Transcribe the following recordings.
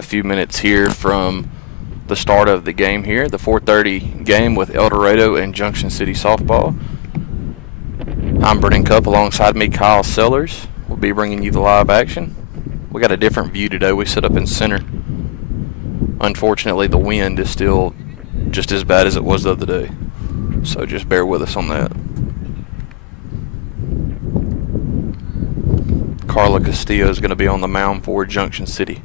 a few minutes here from the start of the game here, the 4:30 game with El Dorado and Junction City Softball. I'm Brennan Cupp, alongside me Kyle Sellers. We'll be bringing you the live action. We got a different view today. We sit up in center. Unfortunately, the wind is still just as bad as it was the other day, so just bear with us on that. Carla Castillo is going to be on the mound for Junction City.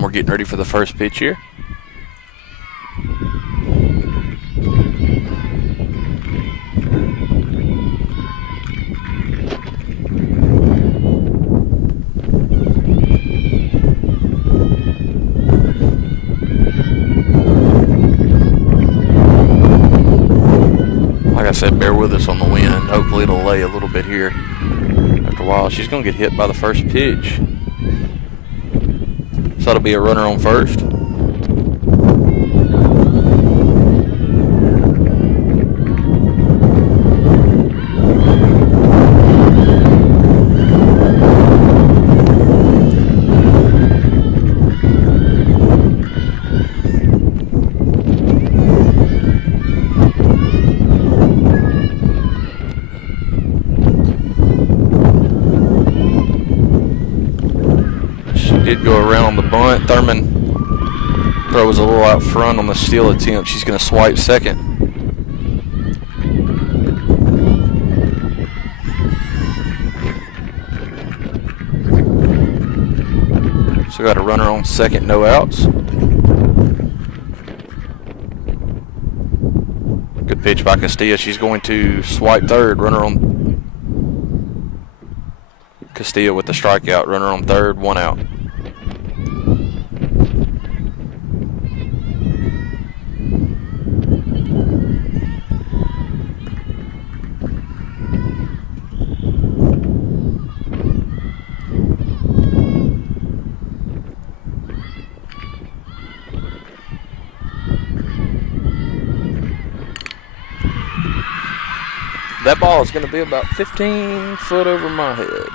We're getting ready for the first pitch here. Like I said, bear with us on the wind. Hopefully it'll lay a little bit here. After a while, she's going to get hit by the first pitch. So that'll be a runner on first. Did go around the bunt. Thurman throws a little out front on the steal attempt. She's going to swipe second. So got a runner on second, no outs. Good pitch by Castillo. She's going to swipe third. Runner on Castillo with the strikeout. Runner on third, one out. That ball is going to be about 15 foot over my head.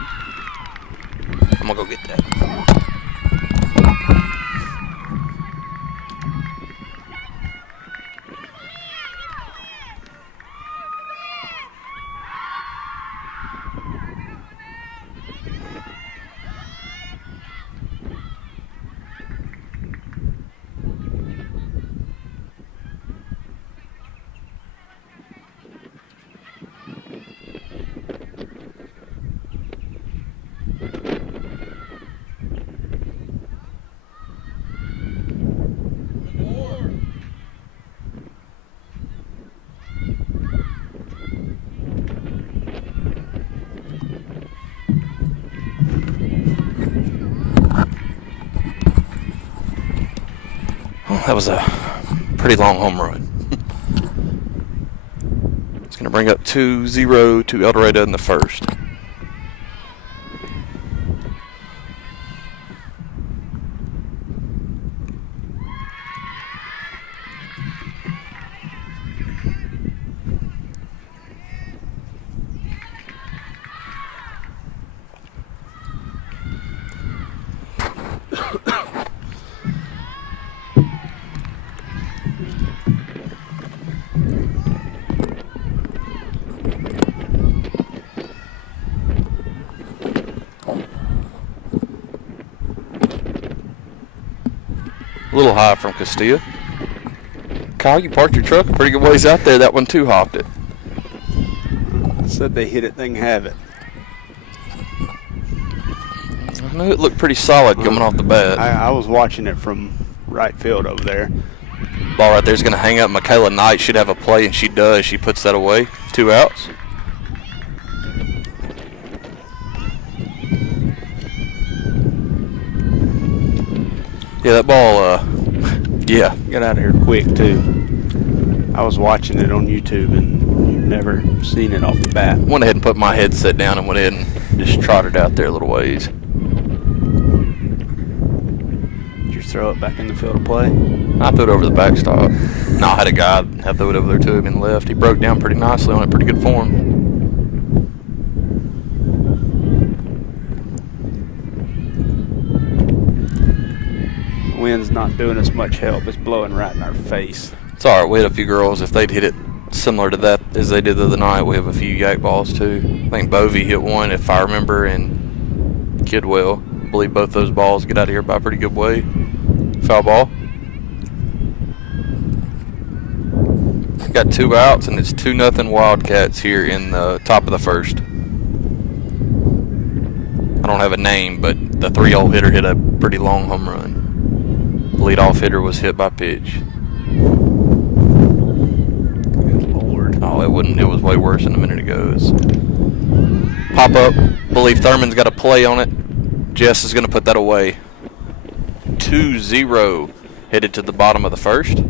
I'm going to go get that. That was a pretty long home run. It's going to bring up 2-0 to El Dorado in the first. A little high from Castillo. Kyle, you parked your truck a pretty good ways out there. That one too hopped it. Said they hit it, they can have it. I knew it looked pretty solid coming off the bat. I was watching it from right field over there. Ball right there is going to hang up. Michaela Knight should have a play, and she does. She puts that away. 2 outs. Yeah, that ball, yeah. Got out of here quick, too. I was watching it on YouTube, and you've never seen it off the bat. Went ahead and put my headset down and went ahead and just trotted out there a little ways. Did you throw it back in the field of play? I threw it over the backstop. No, I had a guy have throw it over there to him and left. He broke down pretty nicely on it, pretty good form. The wind's not doing us much help. It's blowing right in our face. It's all right. We had a few girls. If they'd hit it similar to that as they did the other night, we have a few yak balls too. I think Bovey hit one, if I remember, and Kidwell. I believe both those balls get out of here by a pretty good way. Foul ball. Got 2 outs, and it's 2-0 Wildcats here in the top of the first. I don't have a name, but the 3-hole hitter hit a pretty long home run. The leadoff hitter was hit by pitch. Good Lord. Oh, it was way worse than a minute ago. Pop up. Believe Thurman's got a play on it. Jess is going to put that away. 2-0 headed to the bottom of the first.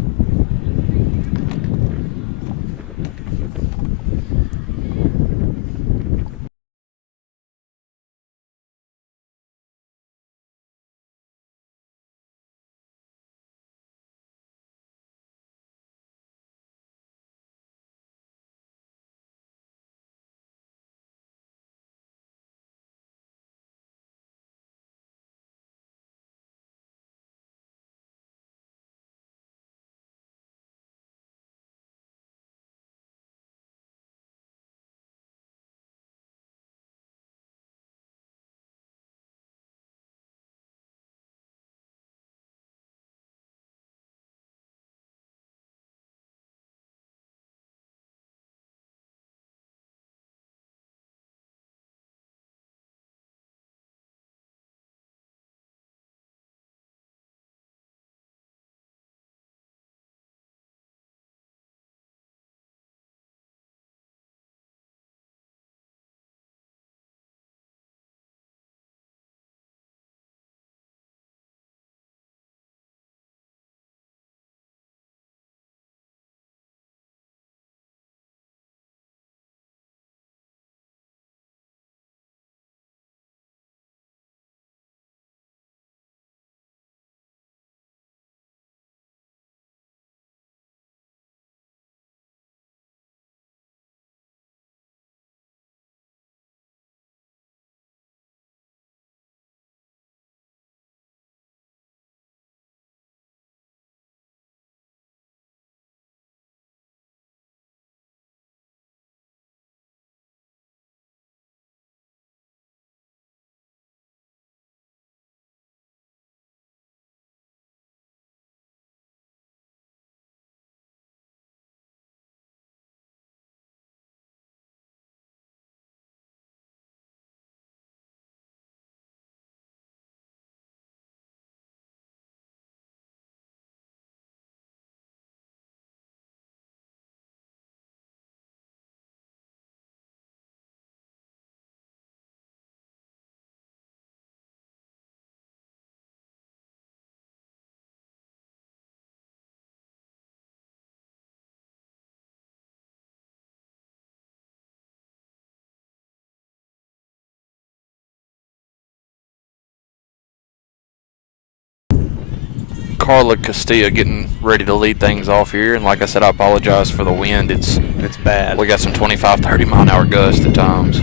Carla Castilla getting ready to lead things off here, and like I said, I apologize for the wind. It's bad. We got some 25, 30 mile an hour gusts at times.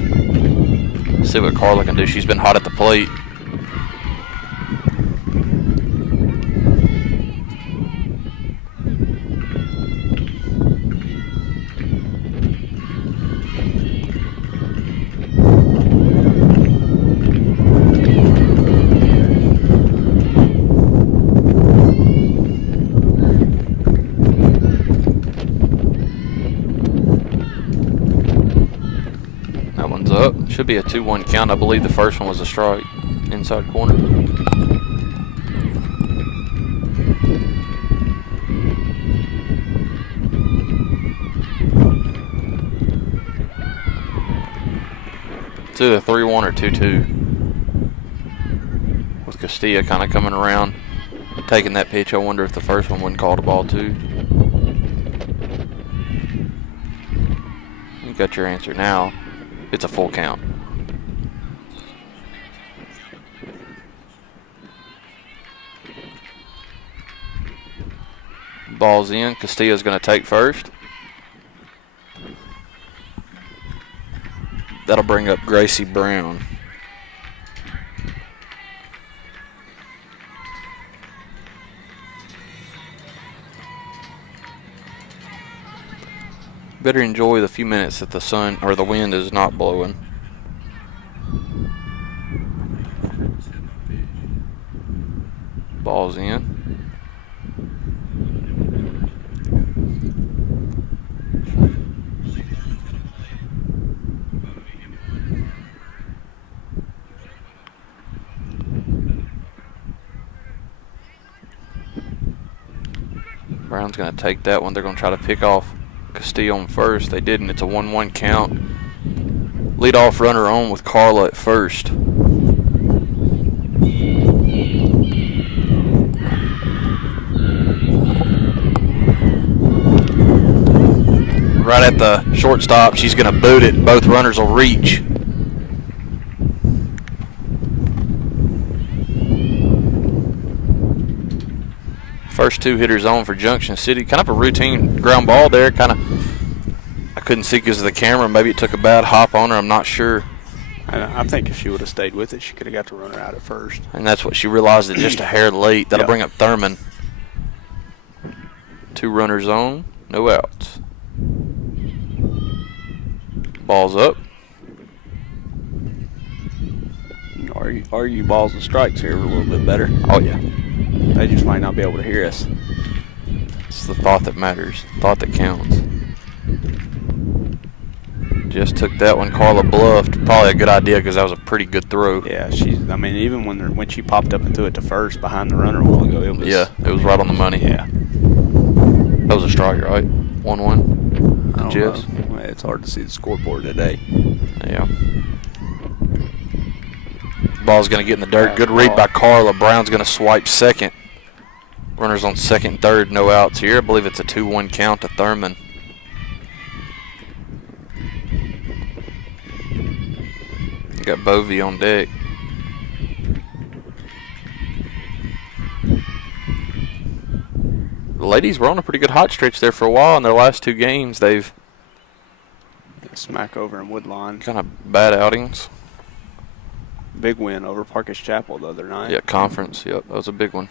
See what Carla can do. She's been hot at the plate. Should be a 2-1 count. I believe the first one was a strike. Inside corner. It's either 3-1 or 2-2. With Castilla kind of coming around, taking that pitch. I wonder if the first one wouldn't call the ball too. You got your answer now. It's a full count. Ball's in. Castilla's going to take first. That'll bring up Gracie Brown. Better enjoy the few minutes that the sun or the wind is not blowing. Ball's in. Brown's going to take that one. They're going to try to pick off Castillo on first. They didn't. It's a 1-1 count. Leadoff runner on with Carla at first. Right at the shortstop, she's going to boot it. Both runners will reach. First two hitters on for Junction City. Kind of a routine ground ball there. I couldn't see because of the camera. Maybe it took a bad hop on her. I'm not sure. I think if she would have stayed with it, she could have got the runner out at first. And that's what she realized, it just a hair late. That'll bring up Thurman. Two runners on, no outs. Ball's up. Argue balls and strikes here a little bit better. Oh, yeah. They just might not be able to hear us. It's the thought that matters, thought that counts. Just took that one. Carla bluffed. Probably a good idea because that was a pretty good throw. Yeah, even when she popped up and threw it to first behind the runner a while ago, it was right on the money. Yeah. That was a strike, right? 1-1. I don't know. It's hard to see the scoreboard today. Yeah. Ball's going to get in the dirt. Good read by Carla. Brown's going to swipe second. Runners on second and third. No outs here. I believe it's a 2-1 count to Thurman. Got Bovey on deck. The ladies were on a pretty good hot stretch there for a while. In their last two games, they've smack over in Woodlawn. Kind of bad outings. Big win over Parkes Chapel the other night. Yeah, conference. Yep, that was a big one.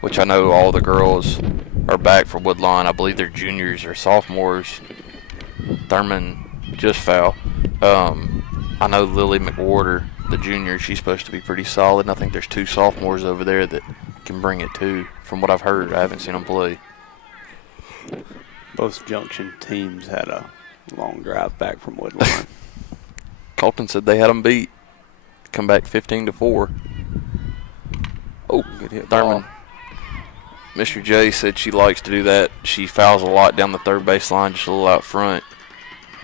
Which I know all the girls are back for Woodlawn. I believe they're juniors or sophomores. Thurman just foul. I know Lily McWhorter, the junior, she's supposed to be pretty solid. And I think there's two sophomores over there that can bring it too. From what I've heard, I haven't seen them play. Both Junction teams had a long drive back from Woodlawn. Colton said they had them beat. Come back 15-4. Oh, good hit. Thurman. Mr. J said she likes to do that. She fouls a lot down the third base line, just a little out front.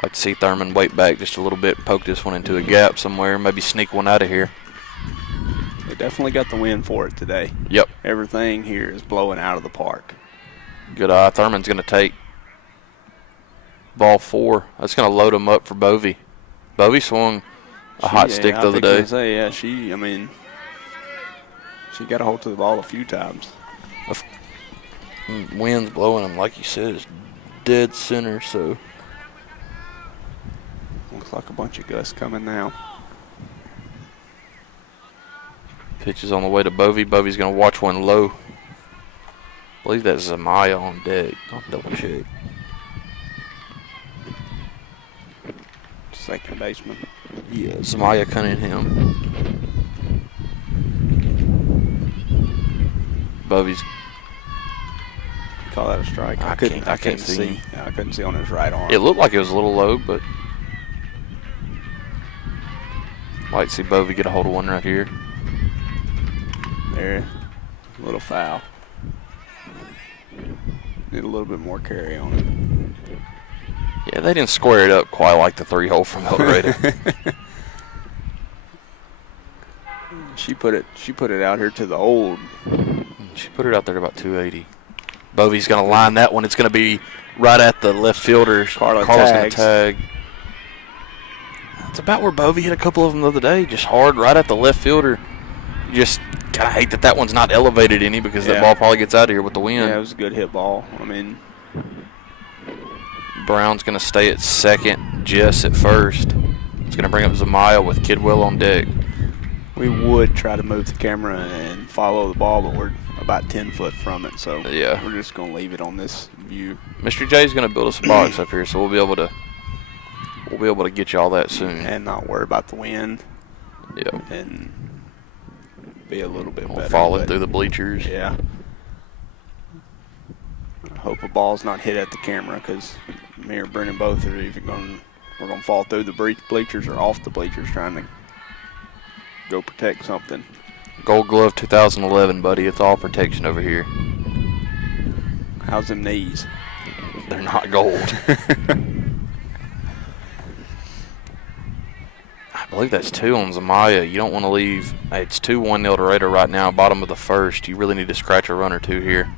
Like to see Thurman wait back just a little bit, poke this one into a gap somewhere, maybe sneak one out of here. They definitely got the win for it today. Yep. Everything here is blowing out of the park. Good eye. Thurman's going to take ball 4. That's going to load him up for Bovey. Bovey swung a hot stick the other day. She got a hold to the ball a few times. Wind's blowing him, like you said, it's dead center, so. Looks like a bunch of gusts coming now. Pitch is on the way to Bovey. Bovey's going to watch one low. I believe that's Zamaya on deck. I'll double check. Second baseman. Yeah, Zamaya Cunningham. Bovey's. Call that a strike? I can't see. Yeah, I couldn't see on his right arm. It looked like it was a little low, but like to see Bovey get a hold of one right here. There, a little foul. Need a little bit more carry on it. Yeah, they didn't square it up quite like the 3-hole from El Dorado. She put it out here to the old. She put it out there to about 280. Bovey's going to line that one. It's going to be right at the left fielder. Carla's going to tag. It's about where Bovey hit a couple of them the other day, just hard right at the left fielder. You just kind of hate that one's not elevated any because that ball probably gets out of here with the wind. Yeah, it was a good hit ball. I mean, Brown's going to stay at second, Jess at first. It's going to bring up Zamaya with Kidwell on deck. We would try to move the camera and follow the ball, but we're about 10 foot from it, so we're just going to leave it on this view. Mr. J's going to build us a box up here, so we'll be able to get you all that soon and not worry about the wind. Yep. And be a little bit better. Falling through the bleachers. Yeah. I hope a ball's not hit at the camera because me or Brennan both are either we're going to fall through the bleachers or off the bleachers trying to go protect something. Gold Glove 2011, buddy. It's all protection over here. How's them knees? They're not gold. I believe that's 2 on Zamaya. You don't want to leave. It's 2-1 El Dorado right now, bottom of the first. You really need to scratch a run or 2 here.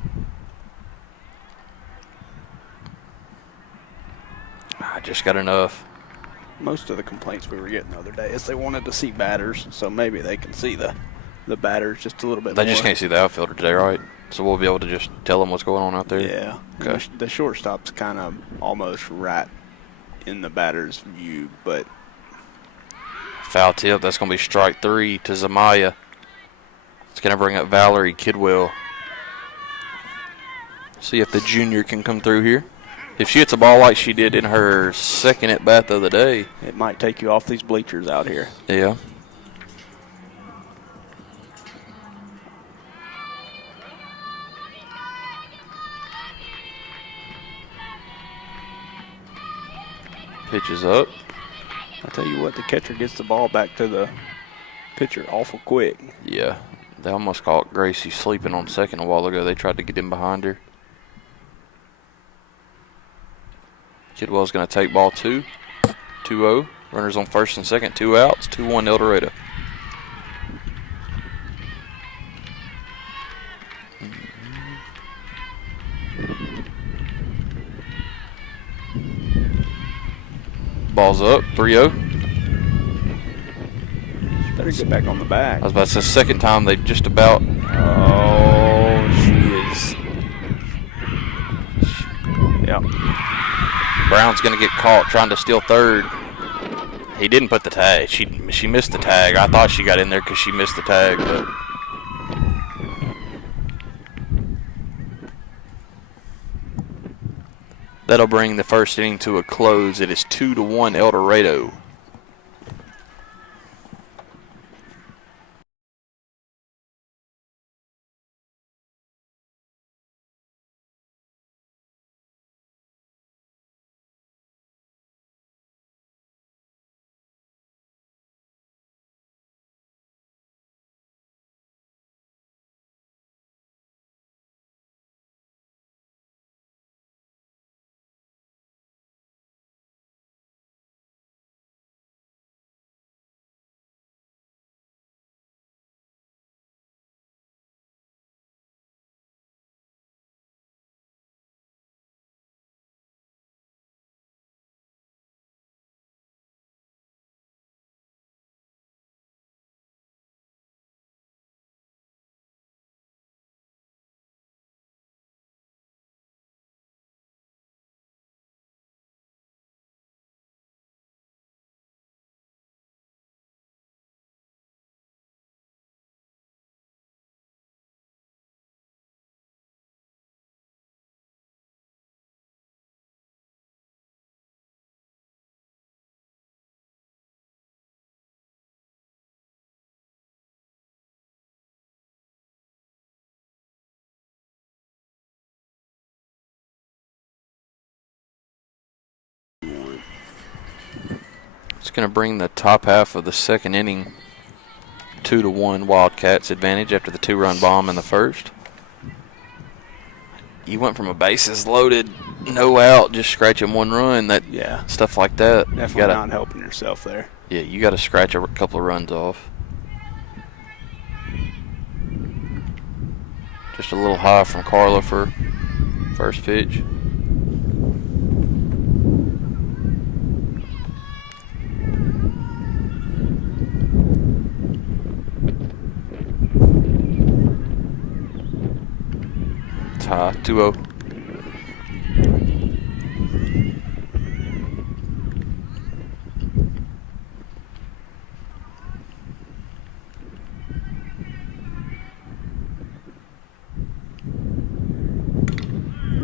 I just got enough. Most of the complaints we were getting the other day is they wanted to see batters, so maybe they can see the batters just a little bit more. They just can't see the outfielder today, right? So we'll be able to just tell them what's going on out there? Yeah. Okay. The shortstop's kind of almost right in the batter's view, but foul tip. That's going to be strike 3 to Zamaya. It's going to bring up Valerie Kidwell. See if the junior can come through here. If she hits a ball like she did in her second at-bat of the day, it might take you off these bleachers out here. Yeah. Pitch is up. I tell you what, the catcher gets the ball back to the pitcher awful quick. Yeah. They almost caught Gracie sleeping on second a while ago. They tried to get in behind her. Kidwell's going to take ball 2. 2-0. Runners on first and second. 2 outs. 2-1 El Dorado. Ball's up. 3-0. Better get back on the bag. I was about to say, second time they just about. Oh, she is. Yep. Brown's going to get caught trying to steal third. He didn't put the tag. She missed the tag. I thought she got in there because she missed the tag, but. That'll bring the first inning to a close. It is 2-1 El Dorado. It's going to bring the top half of the second inning 2-1 Wildcats advantage after the 2-run bomb in the first. You went from a bases loaded no out, just scratch him 1 run. That Yeah. stuff like that. Definitely not helping yourself there. Yeah, you got to scratch a couple of runs off. Just a little high from Carla for first pitch. It's high, 2-0.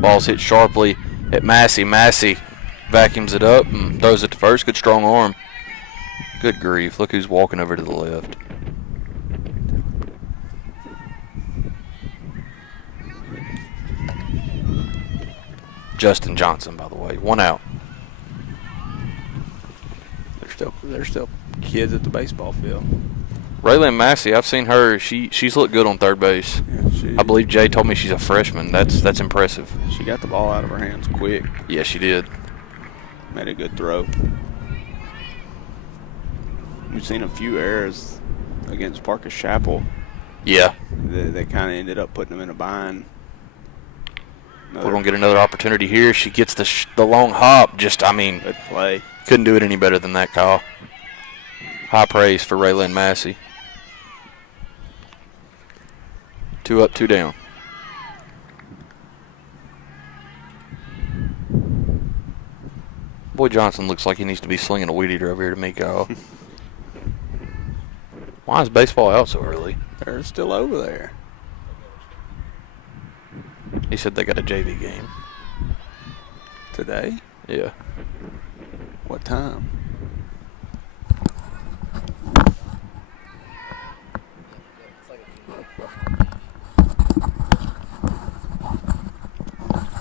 Ball's hit sharply at Massey. Massey vacuums it up and throws it to first. Good strong arm. Good grief. Look who's walking over to the left. Justin Johnson, by the way. 1 out. There's still kids at the baseball field. Raylan Massey, I've seen her. She's looked good on third base. Yeah, I believe Jay told me she's a freshman. That's impressive. She got the ball out of her hands quick. Yeah, she did. Made a good throw. We've seen a few errors against Parkus Chapel. Yeah. They kind of ended up putting them in a bind. We're going to get another opportunity here. She gets the long hop. Just, I mean, good play. Couldn't do it any better than that, Kyle. High praise for Raylan Massey. 2 up, 2 down. Boy Johnson looks like he needs to be slinging a weed eater over here to me, Kyle. Why is baseball out so early? They're still over there. He said they got a JV game. Today? Yeah. What time?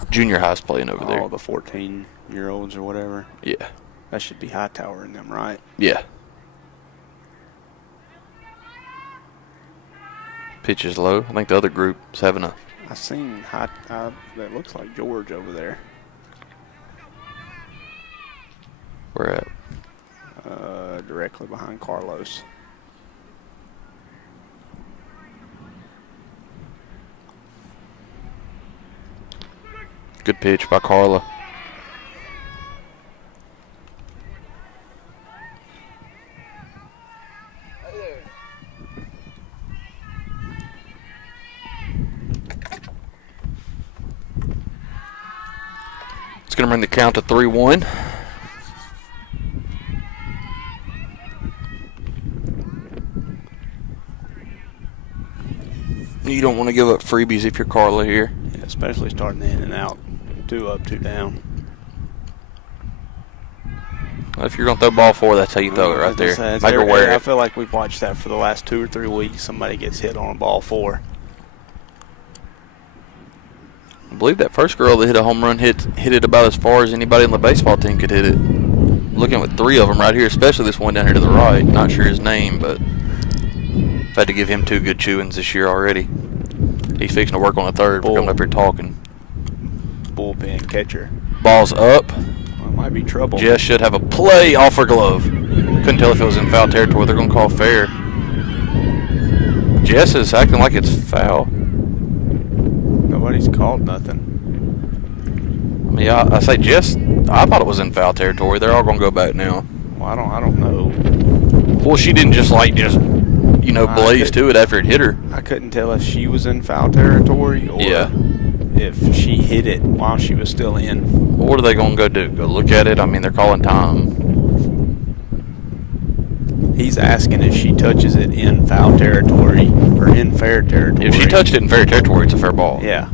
Junior high's playing over there. All the 14-year-olds or whatever. Yeah. That should be Hightower in them, right? Yeah. Pitch is low. I think the other group's having a... I seen that looks like George over there. Where at? Directly behind Carlos. Good pitch by Carla. It's going to bring the count to 3-1. You don't want to give up freebies if you're Carla here. Yeah, especially starting in and out. 2 up, 2 down. If you're going to throw ball 4, that's how you throw it right there. Make her wear I it. feel like we've watched that for the last 2 or 3 weeks. Somebody gets hit on a ball 4. I believe that first girl that hit a home run hit it about as far as anybody on the baseball team could hit it. Looking at 3 of them right here, especially this one down here to the right. Not sure his name, but I've had to give him 2 good chewings this year already. He's fixing to work on the third. We're coming up here talking. Bullpen catcher. Ball's up. Well, it might be trouble. Jess should have a play off her glove. Couldn't tell if it was in foul territory. They're going to call fair. Jess is acting like it's foul. Nobody's called nothing. I mean, I say Jess, I thought it was in foul territory. They're all going to go back now. Well, I don't know. Well, she didn't just blaze to it after it hit her. I couldn't tell if she was in foul territory or if she hit it while she was still in. Well, what are they going to go do? Go look at it? I mean, they're calling time. He's asking if she touches it in foul territory or in fair territory. If she touched it in fair territory, it's a fair ball. Yeah.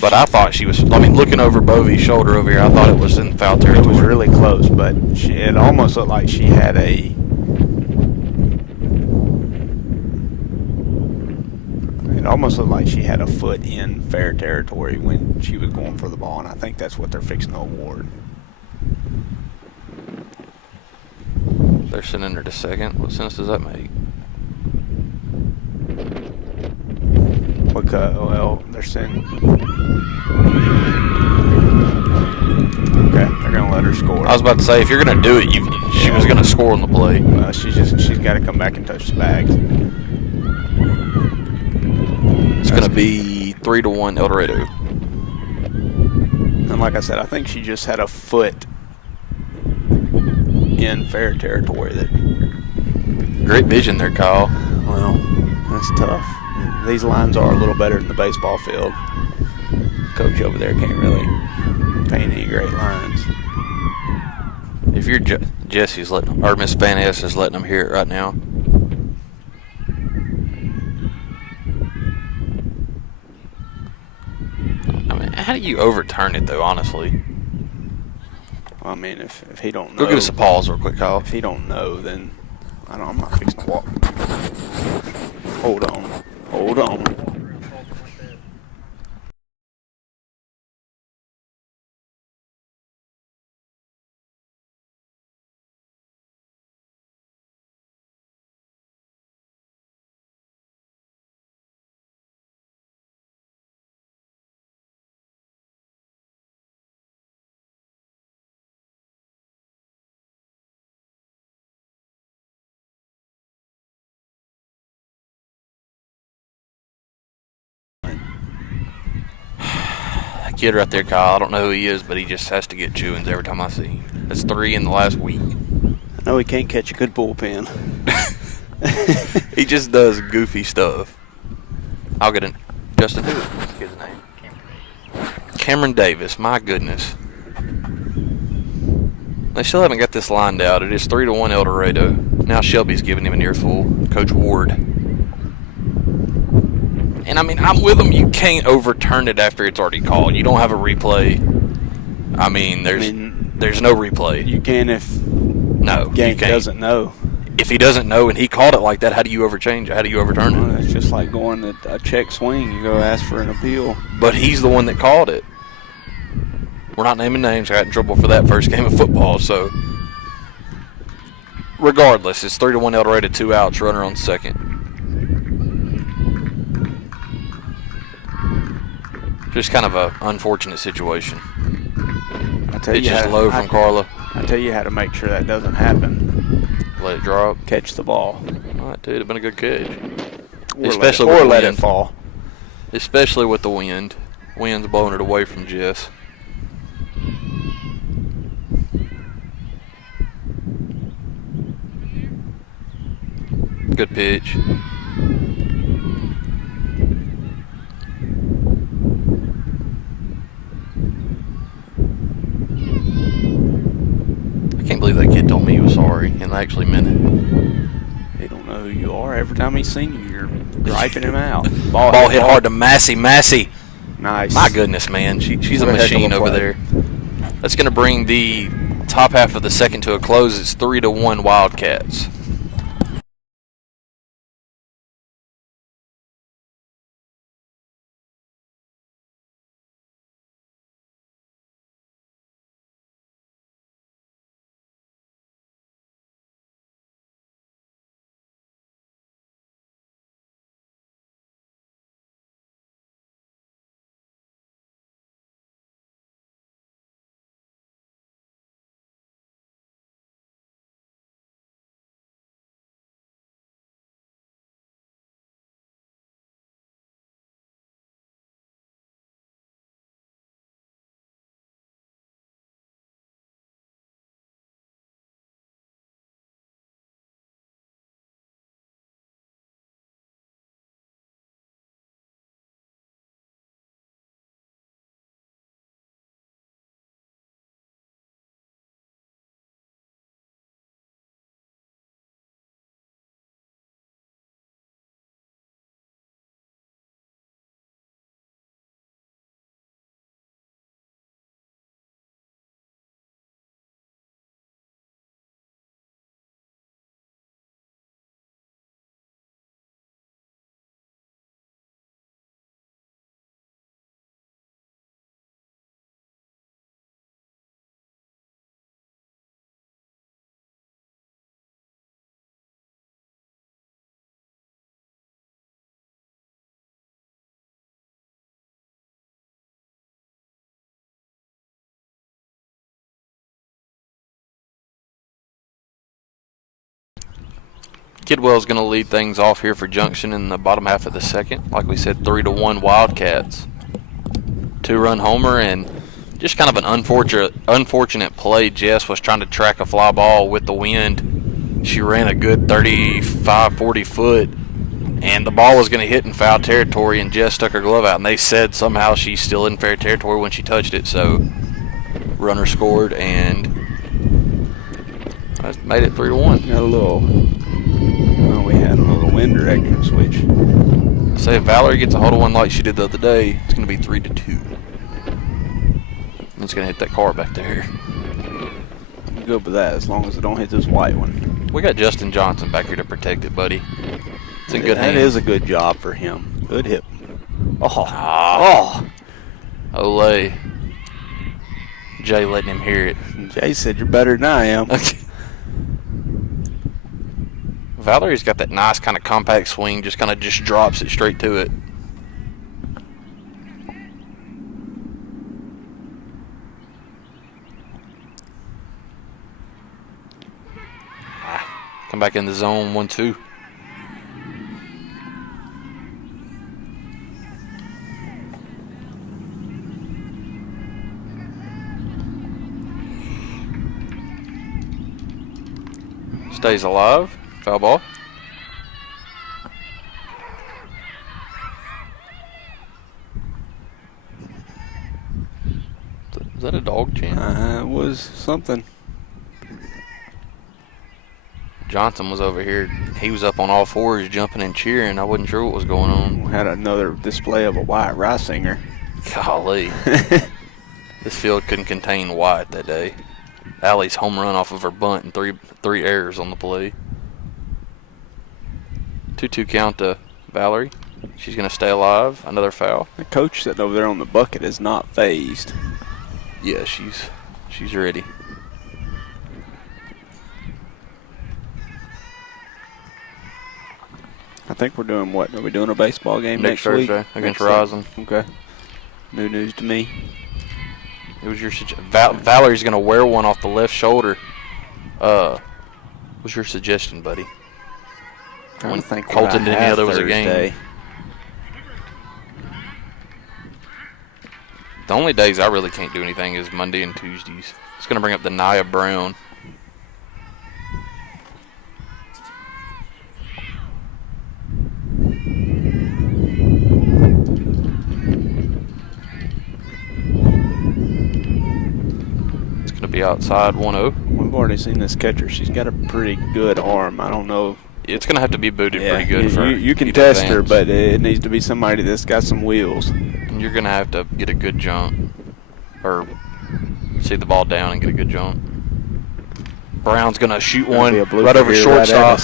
But I thought she was, looking over Bovey's shoulder over here, I thought it was in foul territory. It was really close, but it almost looked like she had a... It almost looked like she had a foot in fair territory when she was going for the ball, and I think that's what they're fixing to award. They're sending her to second. What sense does that make? Because, well, they're sending... Okay, they're gonna let her score. I was about to say, if you're gonna do it, she was gonna score on the play. She's got to come back and touch the bags. It's gonna be 3-1 El Dorado. And like I said, I think she just had a foot in fair territory. Great vision there, Kyle. Well, that's tough. These lines are a little better than the baseball field. Coach over there can't really paint any great lines. If you're Jesse's letting them, or Miss Van Ness is letting them hear it right now. I mean, how do you overturn it though? Honestly, I mean, if he don't know, go get us a pause real quick, Kyle. if he don't know, then I'm not fixing to walk. Hold on. That kid right there, Kyle. I don't know who he is, but he just has to get chewings every time I see him. That's 3 in the last week. I know he can't catch a good bullpen. He just does goofy stuff. I'll get in. Justin, who is this kid's name? Cameron Davis. My goodness. They still haven't got this lined out. It is 3-1 El Dorado. Now Shelby's giving him an earful. Coach Ward. And I mean, I'm with him. You can't overturn it after it's already called. You don't have a replay. I mean, there's no replay. You can if Gank doesn't know. If he doesn't know and he called it like that, how do you overchange it? How do you overturn it? Well, it's just like going to a check swing. You go ask for an appeal. But he's the one that called it. We're not naming names. I got in trouble for that first game of football. So, regardless, it's 3-1 El Dorado, 2 outs, runner on second. Just kind of a unfortunate situation. Pitch is low from Carla. I tell you how to make sure that doesn't happen. Let it drop. Catch the ball. All right, dude, it'd been a good catch. Or let it fall. Especially with the wind. Wind's blowing it away from Jess. Good pitch. I can't believe that kid told me he was sorry and actually meant it. He don't know who you are. Every time he's seen you, you're griping him out. Ball hit hard to Massey. Nice. My goodness, man. She's a machine over there. That's going to bring the top half of the second to a close. It's 3-1 Wildcats. Kidwell's going to lead things off here for Junction in the bottom half of the second. Like we said, 3-1 Wildcats. 2-run homer, and just kind of an unfortunate play. Jess was trying to track a fly ball with the wind. She ran a good 35, 40 foot, and the ball was going to hit in foul territory, and Jess stuck her glove out, and they said somehow she's still in fair territory when she touched it. So runner scored, and I made it 3-1. Got a little. Well, we had a little wind direction switch. I say if Valerie gets a hold of one like she did the other day, it's going to be 3-2. It's going to hit that car back there. I'm good with that as long as it don't hit this white one. We got Justin Johnson back here to protect it, buddy. It's in good hands. That is a good job for him. Good hit. Oh. Olay. Jay letting him hear it. Jay said you're better than I am. Valerie's got that nice kind of compact swing, just kind of just drops it straight to it. Come back in the zone, 1-2. Stays alive. Foul ball. Is that a dog chant? It was something. Johnson was over here. He was up on all fours jumping and cheering. I wasn't sure what was going on. We had another display of a white rice singer. Golly. This field couldn't contain White that day. Allie's home run off of her bunt and three errors on the play. 2-2 count to Valerie. She's going to stay alive. Another foul. The coach sitting over there on the bucket is not phased. Yeah, she's ready. I think we're doing what? Are we doing a baseball game next Thursday week? against Verizon. Okay. New news to me. It was your Valerie's going to wear one off the left shoulder. Was your suggestion, buddy? When Colton didn't know there was a game. The only days I really can't do anything is Monday and Tuesdays. It's going to bring up the Nia Brown. It's going to be outside 1-0. We've already seen this catcher. She's got a pretty good arm. I don't know. It's going to have to be booted pretty good for you can test her, but it needs to be somebody that's got some wheels. And you're going to have to get a good jump or see the ball down and get a good jump. Brown's going to shoot one right over shortstop.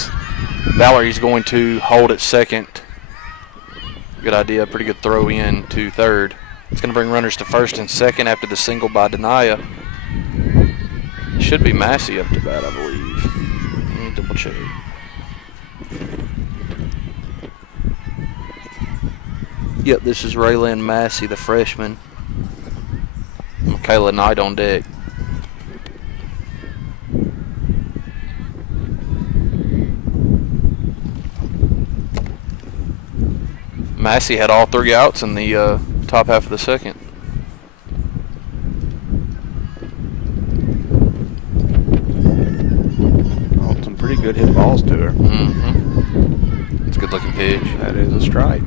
Valerie's going to hold at second. Good idea. Pretty good throw in to third. It's going to bring runners to first and second after the single by Denia. It should be Massey up to bat, I believe. Let me double check. Yep, this is Raylan Massey, the freshman. Michaela Knight on deck. Massey had all three outs in the top half of the second. Oh, some pretty good hit balls to her. Mm-hmm. It's a good-looking pitch. That is a strike.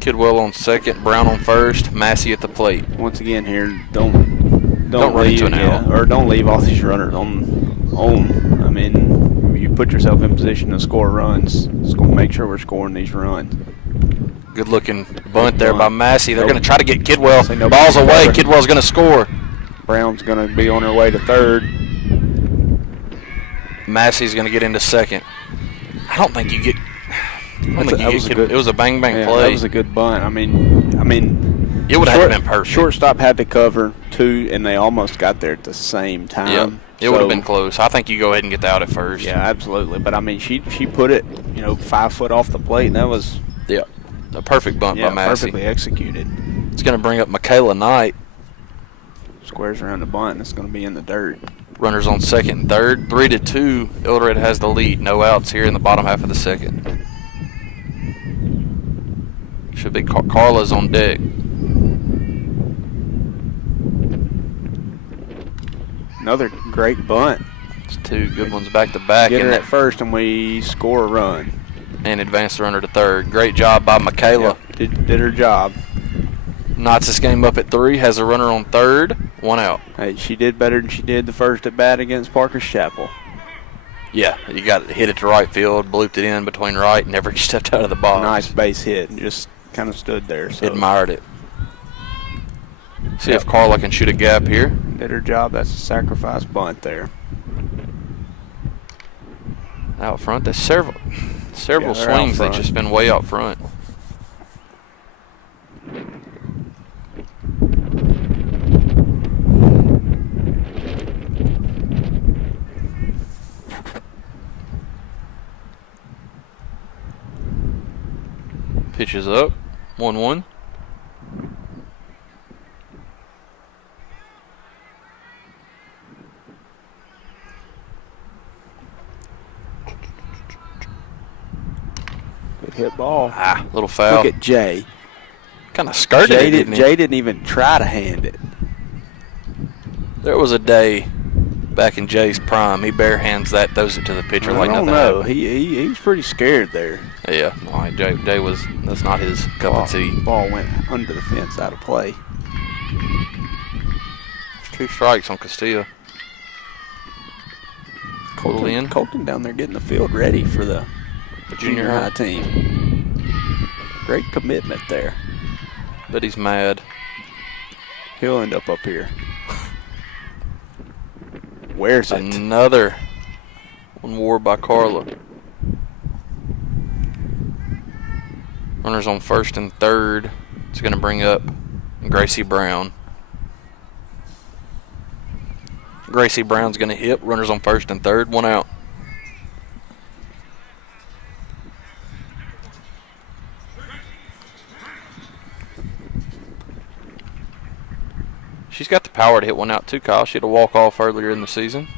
Kidwell on second, Brown on first, Massey at the plate. Once again here, don't run into an out. Or don't leave all these runners on. I mean, you put yourself in position to score runs. It's going to make sure we're scoring these runs. Good looking bunt there by Massey. They're going to try to get Kidwell. No Ball's away. Kidwell's going to score. Brown's going to be on her way to third. Massey's going to get into second. I don't think you get. It was a bang play. That was a good bunt. I mean, it would have been perfect. Shortstop had to cover two, and they almost got there at the same time. Yep. It would have been close. I think you go ahead and get the out at first. Yeah, absolutely. But I mean, she put it 5 foot off the plate. And that was a perfect bunt by Massey. Perfectly executed. It's going to bring up Michaela Knight. Squares around the bunt, and it's going to be in the dirt. Runners on second and third. 3-2. Eldred has the lead. No outs here in the bottom half of the second. Should be Carla's on deck. Another great bunt. It's two good ones back to back. Get her at first and we score a run. And advance the runner to third. Great job by Michaela. Yep, did her job. Knots this game up at 3. Has a runner on third. 1 out. Hey, she did better than she did the first at bat against Parker's Chapel. Yeah, you got it, hit it to right field, blooped it in between right, never stepped out of the box. Nice base hit and just kind of stood there. So. Admired it. See if Carla can shoot a gap here. Did her job. That's a sacrifice bunt there. Out front, there's several swings that just been way out front. Pitches up, 1-1. Good hit ball. Little foul. Look at Jay. Kind of skirted it, didn't he? Jay didn't even try to hand it. There was a day back in Jay's prime. He bare hands that, throws it to the pitcher like nothing happened. He was pretty scared there. Yeah, Jay was. That's not his cup of tea. Ball went under the fence, out of play. 2 strikes on Castilla. Colton down there getting the field ready for the junior high team. Great commitment there. But he's mad. He'll end up here. Where's it? Another one war by Carla. Runners on first and third. It's going to bring up Gracie Brown. Gracie Brown's going to hit. Runners on first and third. 1 out. She's got the power to hit 1 out too, Kyle. She had a walk-off earlier in the season.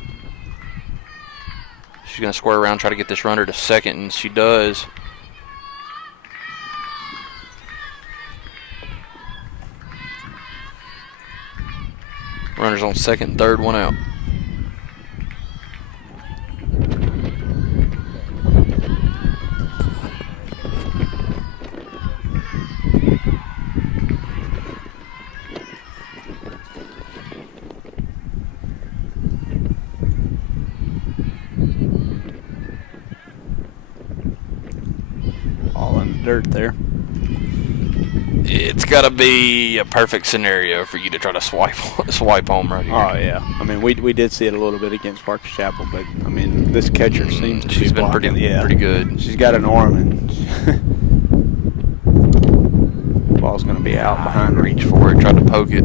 She's going to square around, try to get this runner to second, and she does. Runners on second and third, 1 out. All in the dirt there. It's got to be a perfect scenario for you to try to swipe home right here. Oh, yeah. I mean, we did see it a little bit against Parker Chapel, but, I mean, this catcher seems to She's be been pretty good. She's got an arm, and ball's going to be out behind her. Reach for it, tried to poke it.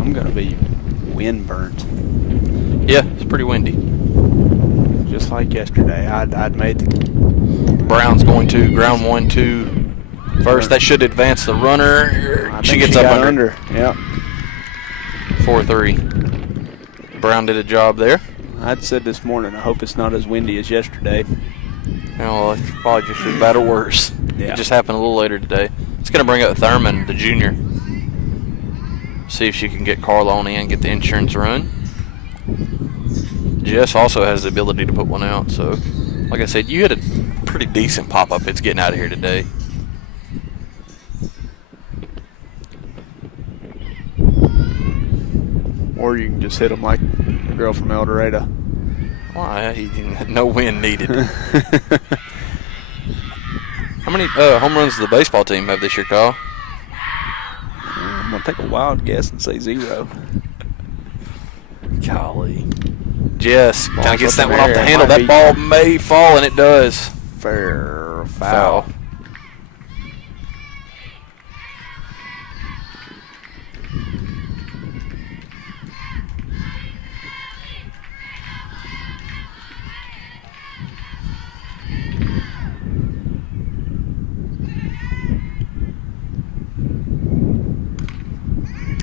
I'm going to be wind burnt. Yeah, it's pretty windy. Just like yesterday, I'd made the... Brown's going to ground 1-2 first. That should advance the runner. She gets up under. Yep. 4-3. Brown did a job there. I'd said this morning, I hope it's not as windy as yesterday. Well, it's probably just as bad or worse. Yeah. It just happened a little later today. It's going to bring up Thurman, the junior. See if she can get Carla on in, get the insurance run. Jess also has the ability to put 1 out. So, like I said, you had a pretty decent pop-up. It's getting out of here today. Or you can just hit them like the girl from El Dorado. Well, no wind needed. How many home runs does the baseball team have this year, Kyle? I'm going to take a wild guess and say 0. Golly. Jess kind of gets that one up off in the the air. handle. That ball may fall, and it does. Fair foul.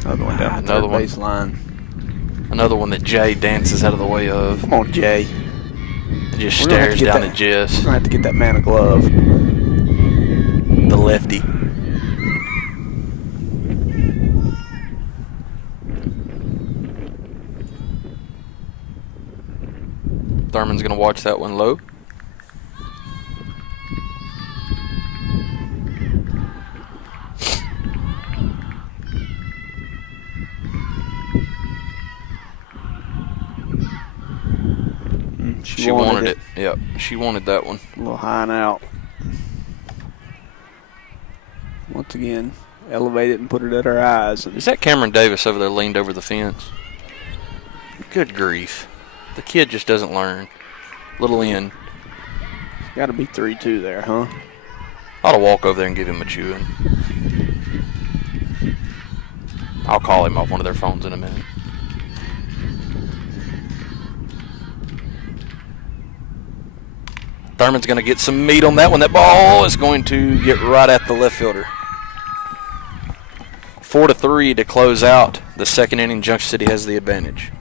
Another one down the Another third one. base line. Another one that Jay dances out of the way of. Come on, Jay. And just We're gonna have to stares get down that- at Jess. We're going to have to get that man a glove. The lefty. Thurman's going to watch that one low. She wanted it. Yep, she wanted that one. A little high and out. Once again, elevate it and put it at our eyes. Is that Cameron Davis over there leaned over the fence? Good grief. The kid just doesn't learn. Little in. Got to be 3-2 there, huh? I ought to walk over there and give him a chewing. I'll call him off one of their phones in a minute. Thurman's going to get some meat on that one. That ball is going to get right at the left fielder. 4-3 to close out the second inning. Junction City has the advantage.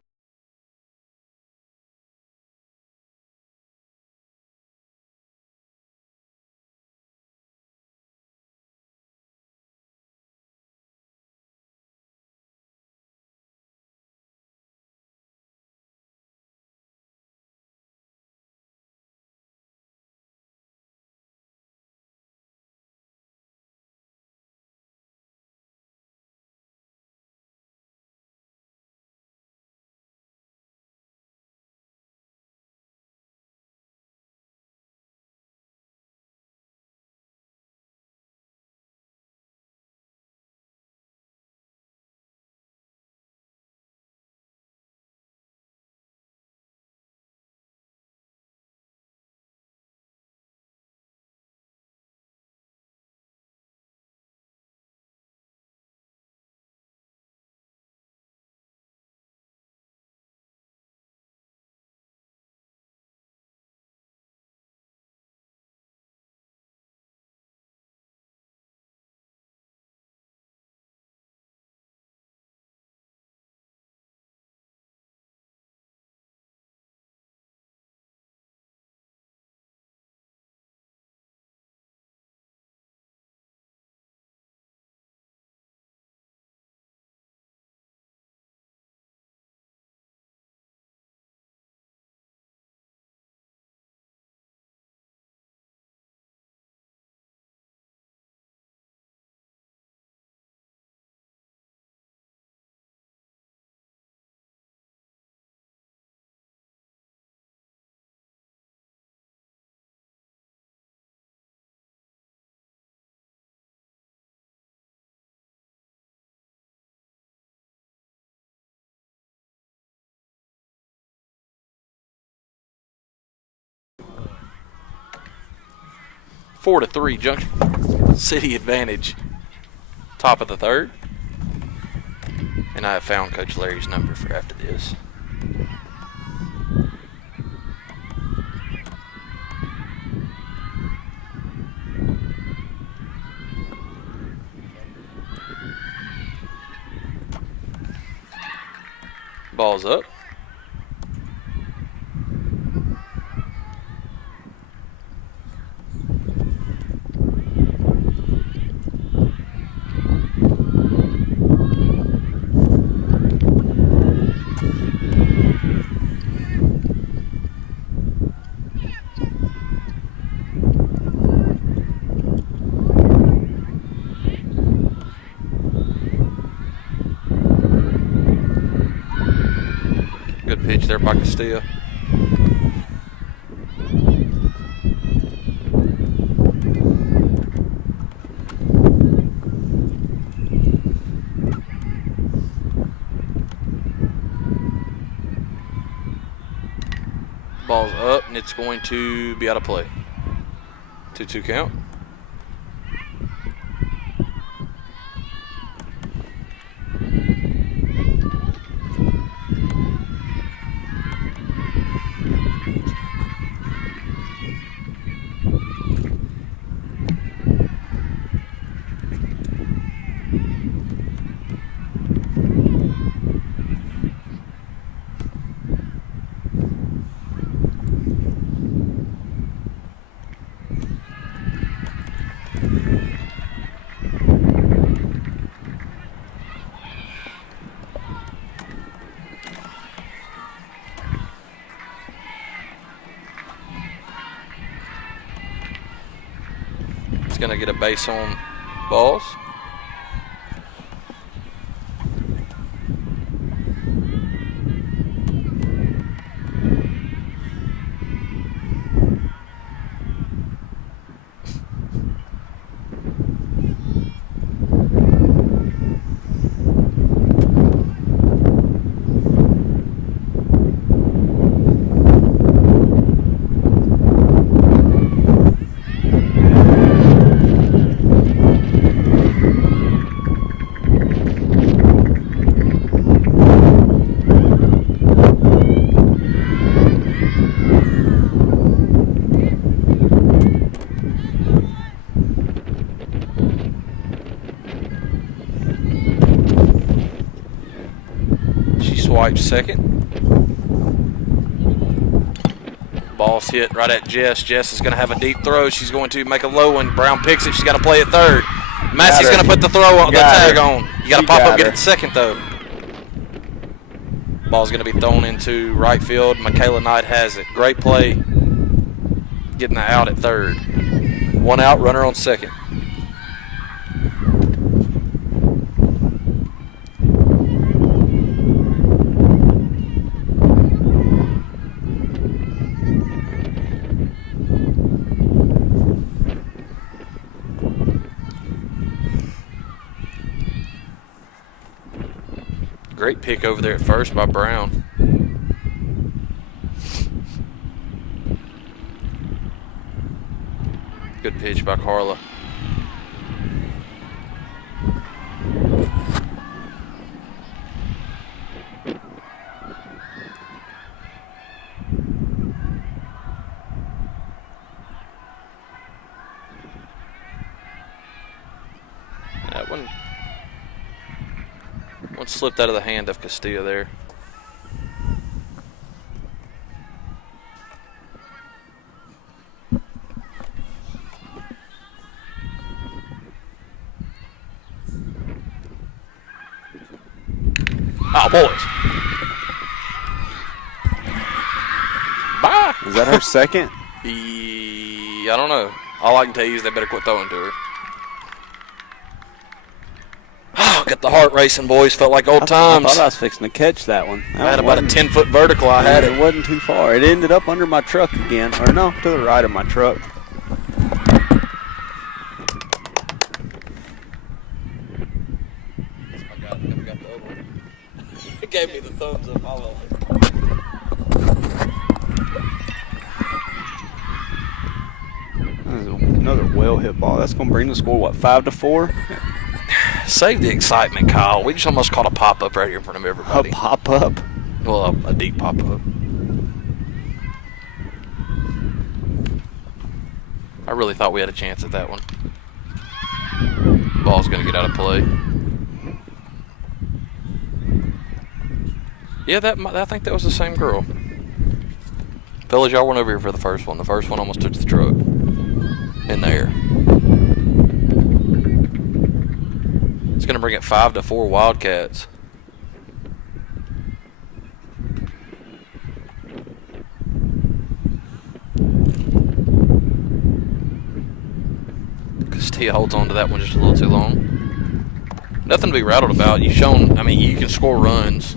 Four to three, Junction City advantage. Top of the third. And I have found Coach Larry's number for after this. Ball's up. Good pitch there by Castillo. Ball's up and it's going to be out of play. 2-2 count. going to get a base on balls. Swipe second. Ball's hit right at Jess. Jess is going to have a deep throw. She's going to make a low one. Brown picks it. She's got to play it third. Massey's going to put the throw on, the tag on. You got to pop up, get it second though. Ball's going to be thrown into right field. Michaela Knight has it. Great play. Getting the out at third. One out, runner on second. Great pick over there at first by Brown. Good pitch by Carla. That one slipped out of the hand of Castilla there. Oh, boys. Bye. Is that her second? I don't know. All I can tell you is they better quit throwing to her. Oh, got the heart racing, boys. Felt like old times. I thought I was fixing to catch that one. I had about a 10-foot vertical. I had it. It wasn't too far. It ended up under my truck again. Or no, to the right of my truck. Never got the other one. It gave me the thumbs up. I love it. Another well hit ball. That's going to bring the score, what, 5-4? Save the excitement, Kyle. We just almost caught a pop-up right here in front of everybody. A pop-up? Well, a deep pop-up. I really thought we had a chance at that one. Ball's going to get out of play. Yeah, I think that was the same girl. Fellas, y'all went over here for the first one. The first one almost touched the truck. In the air. It's going to bring it 5-4 Wildcats. Castilla holds on to that one just a little too long. Nothing to be rattled about. You've shown, I mean, you can score runs.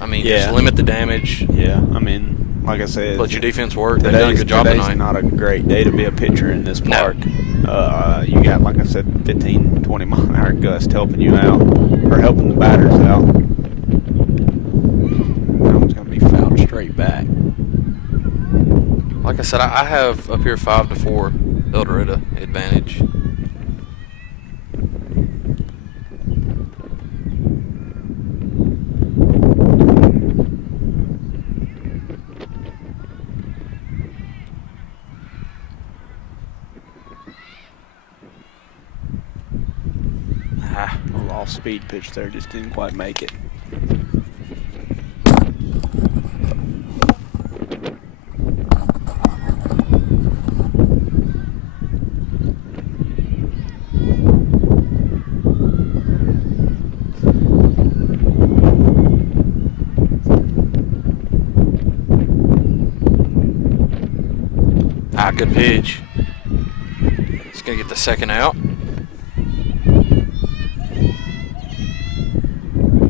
I mean, just limit the damage. Yeah, I mean, like I said, let your defense work. They've done a good job tonight. Today's not a great day to be a pitcher in this park. No. You got, like I said, 15, 20 mile an hour gusts helping you out, or helping the batters out. That one's going to be fouled straight back. Like I said, I have up here 5-4 El Dorado advantage. A little off-speed pitch there, just didn't quite make it. Good pitch. It's going to Gonna get the second out. I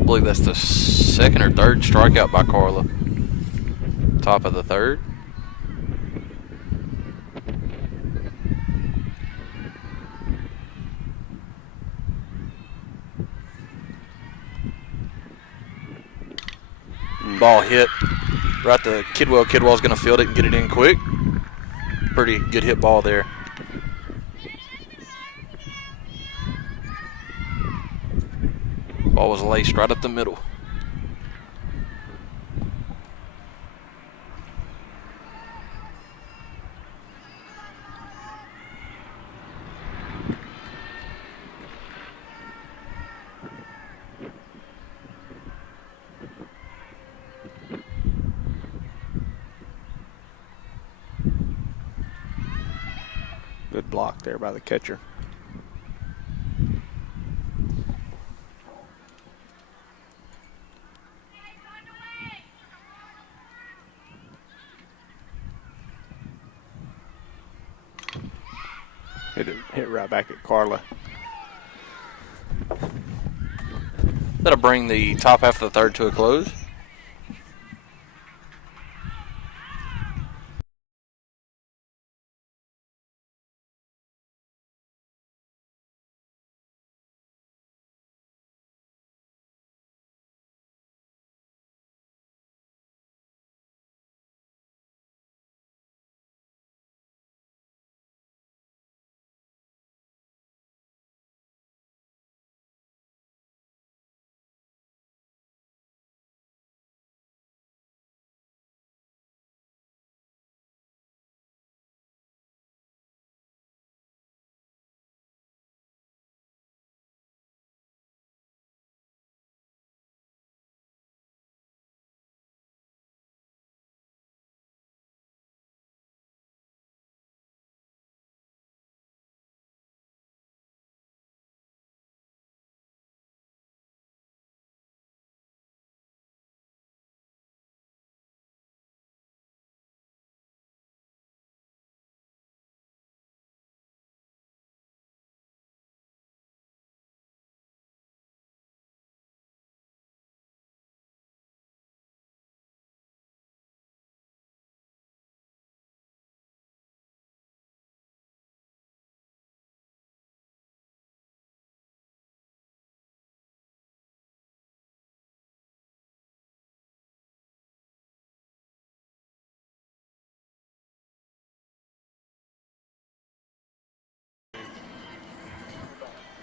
believe that's the second or third strikeout by Carla. Top of the third. Ball hit right to Kidwell. Kidwell's going to field it and get it in quick. Pretty good hit ball there. Ball was laced right up the middle. Good block there by the catcher. Hit right back at Carla. That'll bring the top half of the third to a close.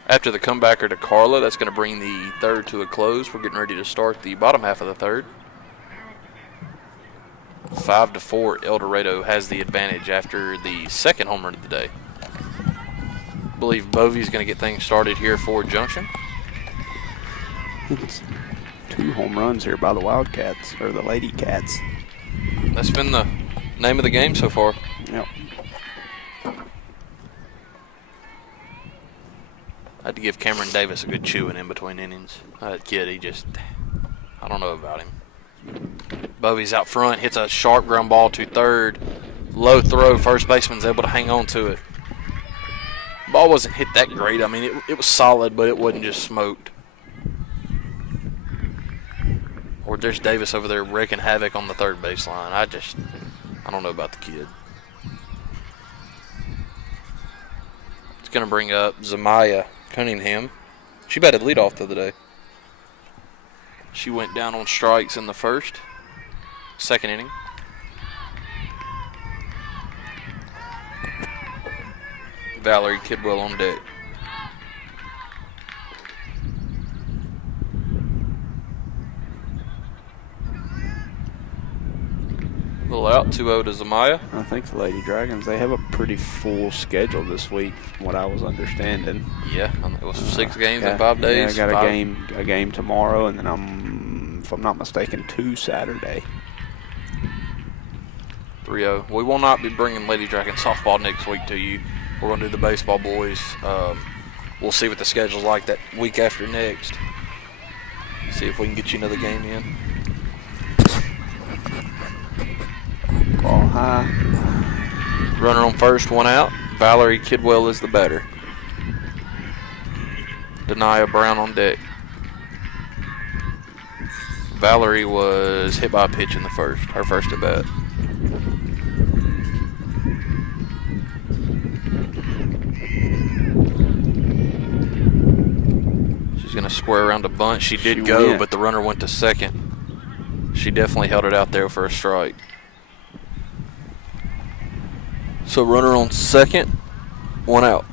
After the comebacker to Carla, that's going to bring the third to a close. We're getting ready to start the bottom half of the third. 5-4, El Dorado has the advantage after the second home run of the day. I believe Bovey's going to get things started here for Junction. It's 2 home runs here by the Wildcats, or the Lady Cats. That's been the name of the game so far. Yep. I had to give Cameron Davis a good chewing in between innings. That kid, I don't know about him. Bovey's out front, hits a sharp ground ball to third. Low throw, first baseman's able to hang on to it. Ball wasn't hit that great. I mean, it was solid, but it wasn't just smoked. Or there's Davis over there wreaking havoc on the third baseline. I don't know about the kid. It's going to bring up Zamaya Cunningham. She batted leadoff the other day. She went down on strikes in the second inning. Valerie Kidwell on deck. Little out, 2-0 to Zamaya. I think the Lady Dragons, they have a pretty full schedule this week, from what I was understanding. Yeah, it was 6 games in 5 days. Yeah, I got a game tomorrow, and then if I'm not mistaken, 2 Saturday. 3-0. We will not be bringing Lady Dragon softball next week to you. We're going to do the baseball boys. We'll see what the schedule's like that week after next. See if we can get you another game in. Ball high. Runner on first, 1 out. Valerie Kidwell is the batter. Denia Brown on deck. Valerie was hit by a pitch in the first, her first at bat. She's going to square around a bunt. She did go, but the runner went to second. She definitely held it out there for a strike. So runner on second, 1 out.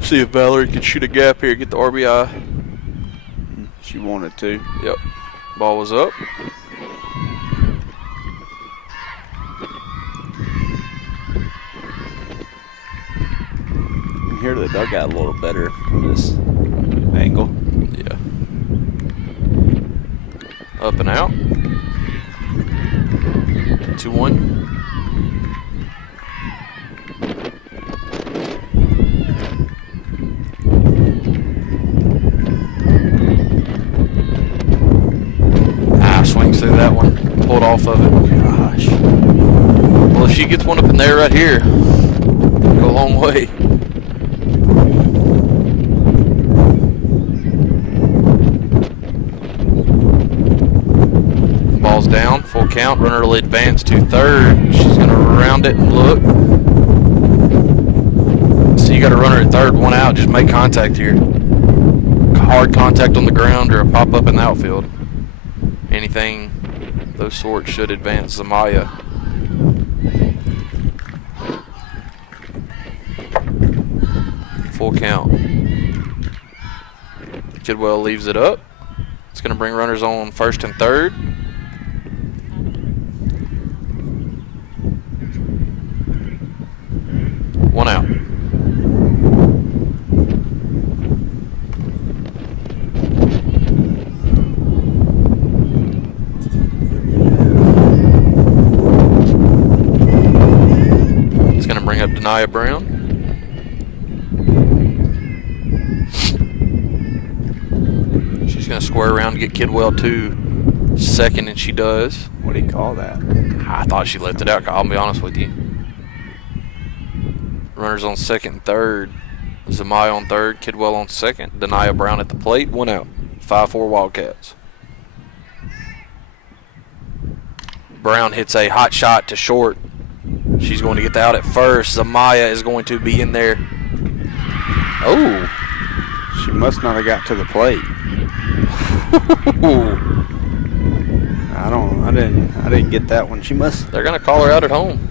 See if Valerie can shoot a gap here, get the RBI. She wanted to. Yep. Ball was up. You can hear the dugout a little better from this angle. Yeah. Up and out. 2-1. Swings through that one. Pulled off of it. Gosh. Well, if she gets one up in there right here, go a long way. Ball's down, full count. Runner will advance to third. She's going to round it and look. So you got a runner at third, 1 out. Just make contact here. Hard contact on the ground or a pop up in the outfield. Anything of those sorts should advance Zamaya. Full count. Kidwell leaves it up. It's going to bring runners on first and third. One out. Bring up Denia Brown. She's going to square around to get Kidwell to second, and she does. What do you call that? I thought she left it out, I'll be honest with you. Runners on second and third. Zamaya on third, Kidwell on second. Denia Brown at the plate, 1 out. 5-4 Wildcats. Brown hits a hot shot to short. She's going to get the out at first. Zamaya is going to be in there. Oh. She must not have got to the plate. I didn't get that one. She must. They're going to call her out at home.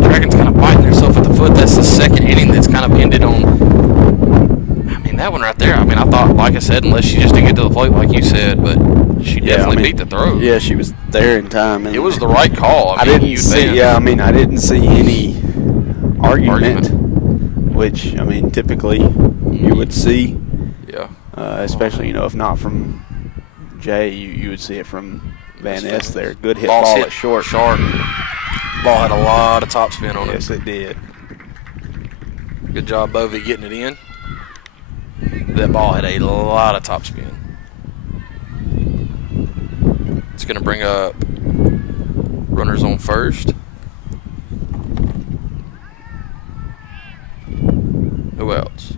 think Kraken's kind of biting herself at the foot. That's the second inning that's kind of ended on. I mean, that one right there. I mean, I thought, like I said, unless she just didn't get to the plate, like you said, but she definitely beat the throw. Yeah, she was there in time. And it was the right call. I didn't see. Yeah, I mean, I didn't see any argument. Which, I mean, typically you would see. Yeah. Especially, you know, if not from Jay, you would see it from Van Ness there. Good hit ball at short. Sharp. Ball had a lot of topspin on it. Yes, it did. Good job, Bovey, getting it in. That ball had a lot of topspin. It's going to bring up runners on first. Who else?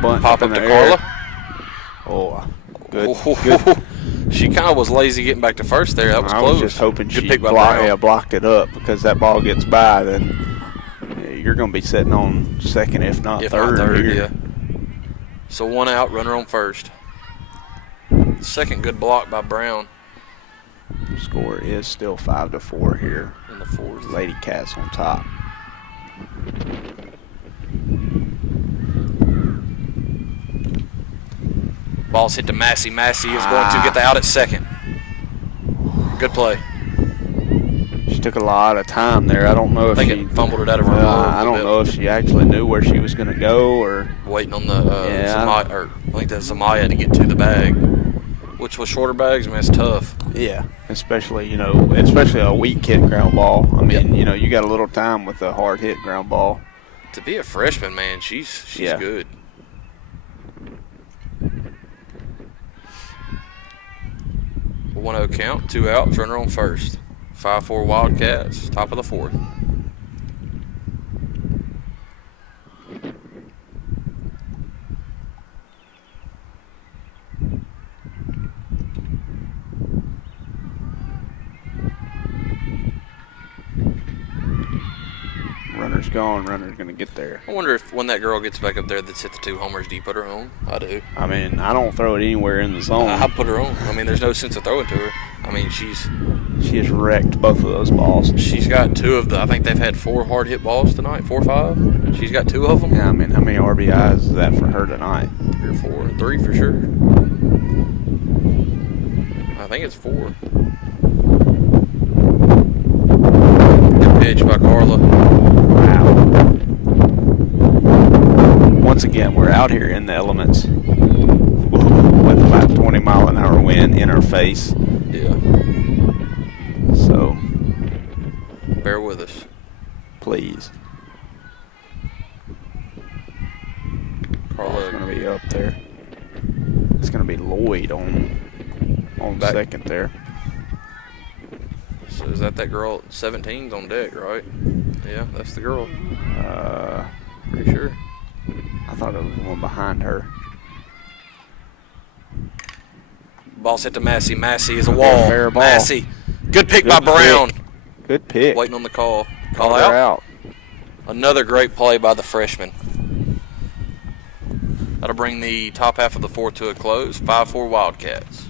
Bunt Pop up to Carla. Oh, good. She kind of was lazy getting back to first there. That was close. I was just hoping Good she pick by Brown. blocked it up, because that ball gets by, then you're going to be sitting on second, if not third. Yeah. So one out, runner on first. Second good block by Brown. Score is still 5-4 here. In the fourth. Lady Cats on top. Ball's hit to Massey. Massey is going to get the out at second. Good play. She took a lot of time there. I don't know if she fumbled it out of her glove. I don't know if she actually knew where she was going to go, or waiting on the Zamaya, I think that's Zamaya to get to the bag, which with shorter bags, I mean, it's tough. Yeah, especially a weak hit ground ball. I mean, you got a little time with a hard hit ground ball. To be a freshman, man, she's good. A 1-0 count, 2 outs, runner on first. 5-4 Wildcats, top of the fourth. Runner's gone. Runner's going to get there. I wonder if when that girl gets back up there that's hit the 2 homers, do you put her on? I do. I mean, I don't throw it anywhere in the zone. I put her on. I mean, there's no sense of throwing to her. I mean, she has wrecked both of those balls. She's got 2 of I think they've had 4 hard hit balls tonight, 4 or 5. She's got 2 of them. Yeah, I mean, how many RBIs is that for her tonight? 3 or 4. 3 for sure. I think it's 4. Good pitch by Carla. Wow. Once again, we're out here in the elements with about 20-mile-an-hour wind in our face. Yeah. So, bear with us, please. Carla going to be up there. It's going to be Lloyd on second there. So is that girl? 17's on deck, right? Yeah, that's the girl. Pretty sure. I thought it was the one behind her. Ball's hit to Massey. Massey is a wall. Fair ball. Massey. Good pick by Brown. Good pick. Waiting on the call. Call out. Another great play by the freshman. That'll bring the top half of the fourth to a close. 5-4 Wildcats.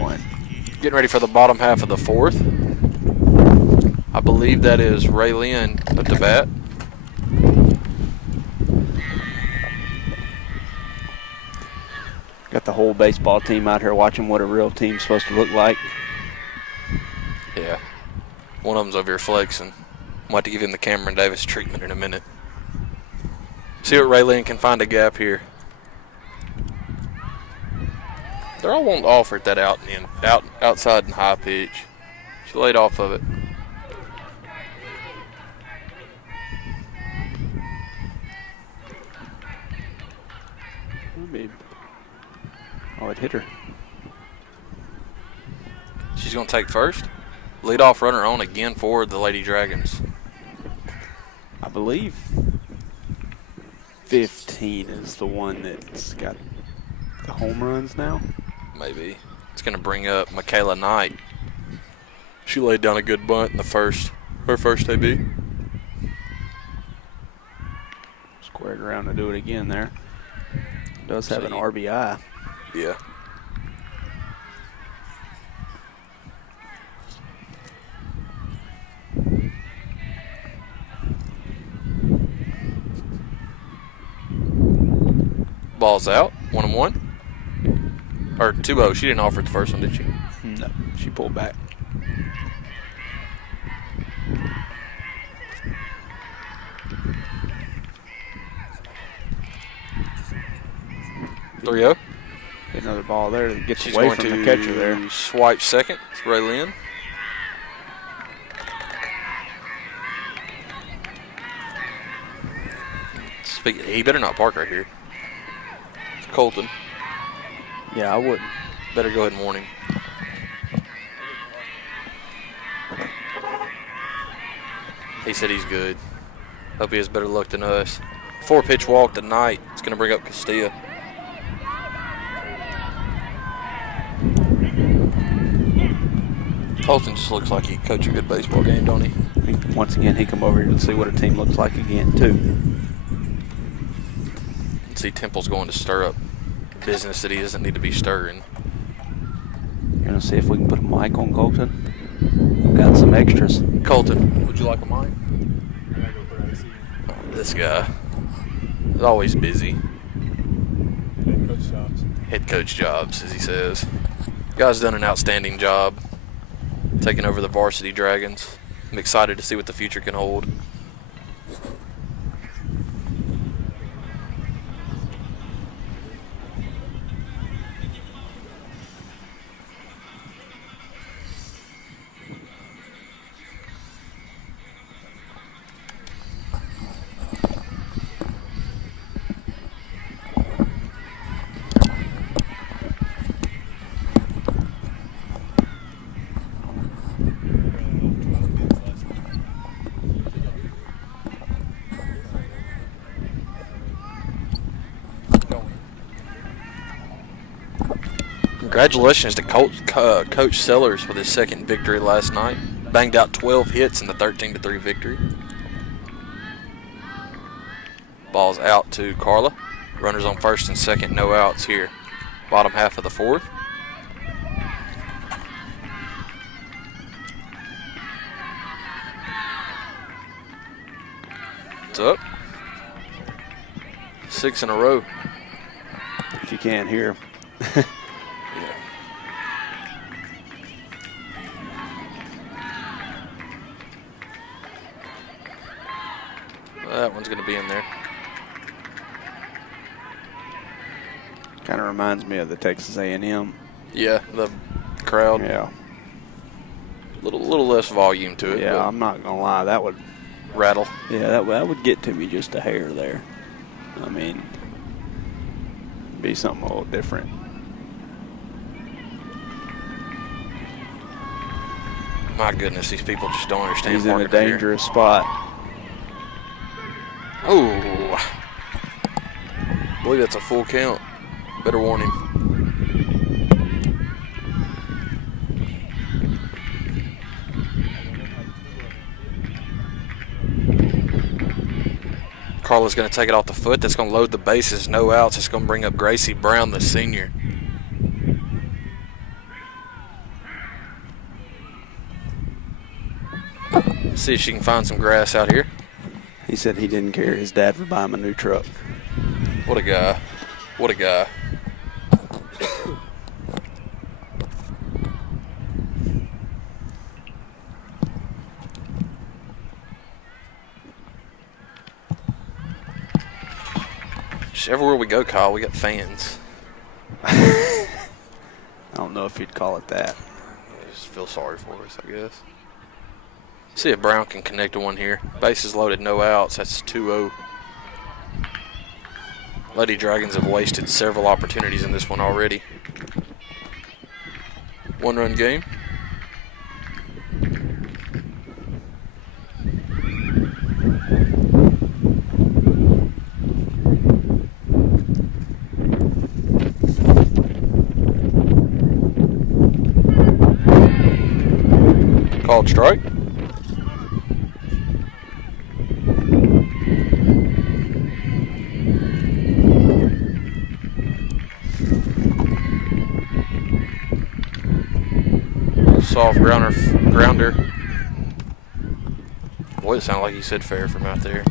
1. Getting ready for the bottom half of the 4th. I believe that is Ray Lynn at the bat. Got the whole baseball team out here watching what a real team's supposed to look like. Yeah. One of them's over here flexing. Might have to give him the Cameron Davis treatment in a minute. See what Ray Lynn can find a gap here. They're all wanting to offer it that outside and high pitch. She laid off of it. Oh, it hit her. She's going to take first. Leadoff runner on again for the Lady Dragons. I believe 15 is the one that's got the home runs now. Maybe. It's going to bring up Michaela Knight. She laid down a good bunt in her first AB. Squared around to do it again there. Does have an RBI. Yeah. Ball's out. 1-1. Or 2-0. She didn't offer it the first one, did she? No, she pulled back. Three-0. Get another ball there that gets She's away going from to the catcher there. Swipe second. It's Ray Lynn. He better not park right here. It's Colton. Yeah, I wouldn't. Better go ahead and warn him. He said he's good. Hope he has better luck than us. 4-pitch walk tonight. It's going to bring up Castilla. Colton just looks like he coached a good baseball game, don't he? Once again, he come over here to see what a team looks like again, too. See, Temple's going to stir up business that he doesn't need to be stirring. You're going to see if we can put a mic on Colton. We've got some extras. Colton, would you like a mic? This guy is always busy. Head coach jobs, as he says. Guy's done an outstanding job taking over the varsity Dragons. I'm excited to see what the future can hold. Congratulations to Coach Sellers with his second victory last night. Banged out 12 hits in the 13-3 victory. Ball's out to Carla. Runners on first and second, no outs here. Bottom half of the 4th. It's up. 6 in a row. If you can't hear. That one's going to be in there. Kind of reminds me of the Texas A&M. Yeah, the crowd. Yeah. Little less volume to it. Yeah, I'm not going to lie. That would rattle. Yeah, that would get to me just a hair there. I mean, be something a little different. My goodness, these people just don't understand. He's in a dangerous spot. Oh, I believe that's a full count. Better warn him. Carla's going to take it off the foot. That's going to load the bases. No outs. It's going to bring up Gracie Brown, the senior. See if she can find some grass out here. He said he didn't care. His dad would buy him a new truck. What a guy. What a guy. Just everywhere we go, Kyle, we got fans. I don't know if you'd call it that. I just feel sorry for us, I guess. See if Brown can connect to one here. Bases loaded, no outs. That's 2-0. Lady Dragons have wasted several opportunities in this one already. 1-run game. Called strike. Soft grounder. Boy, it sounded like he said fair from out there.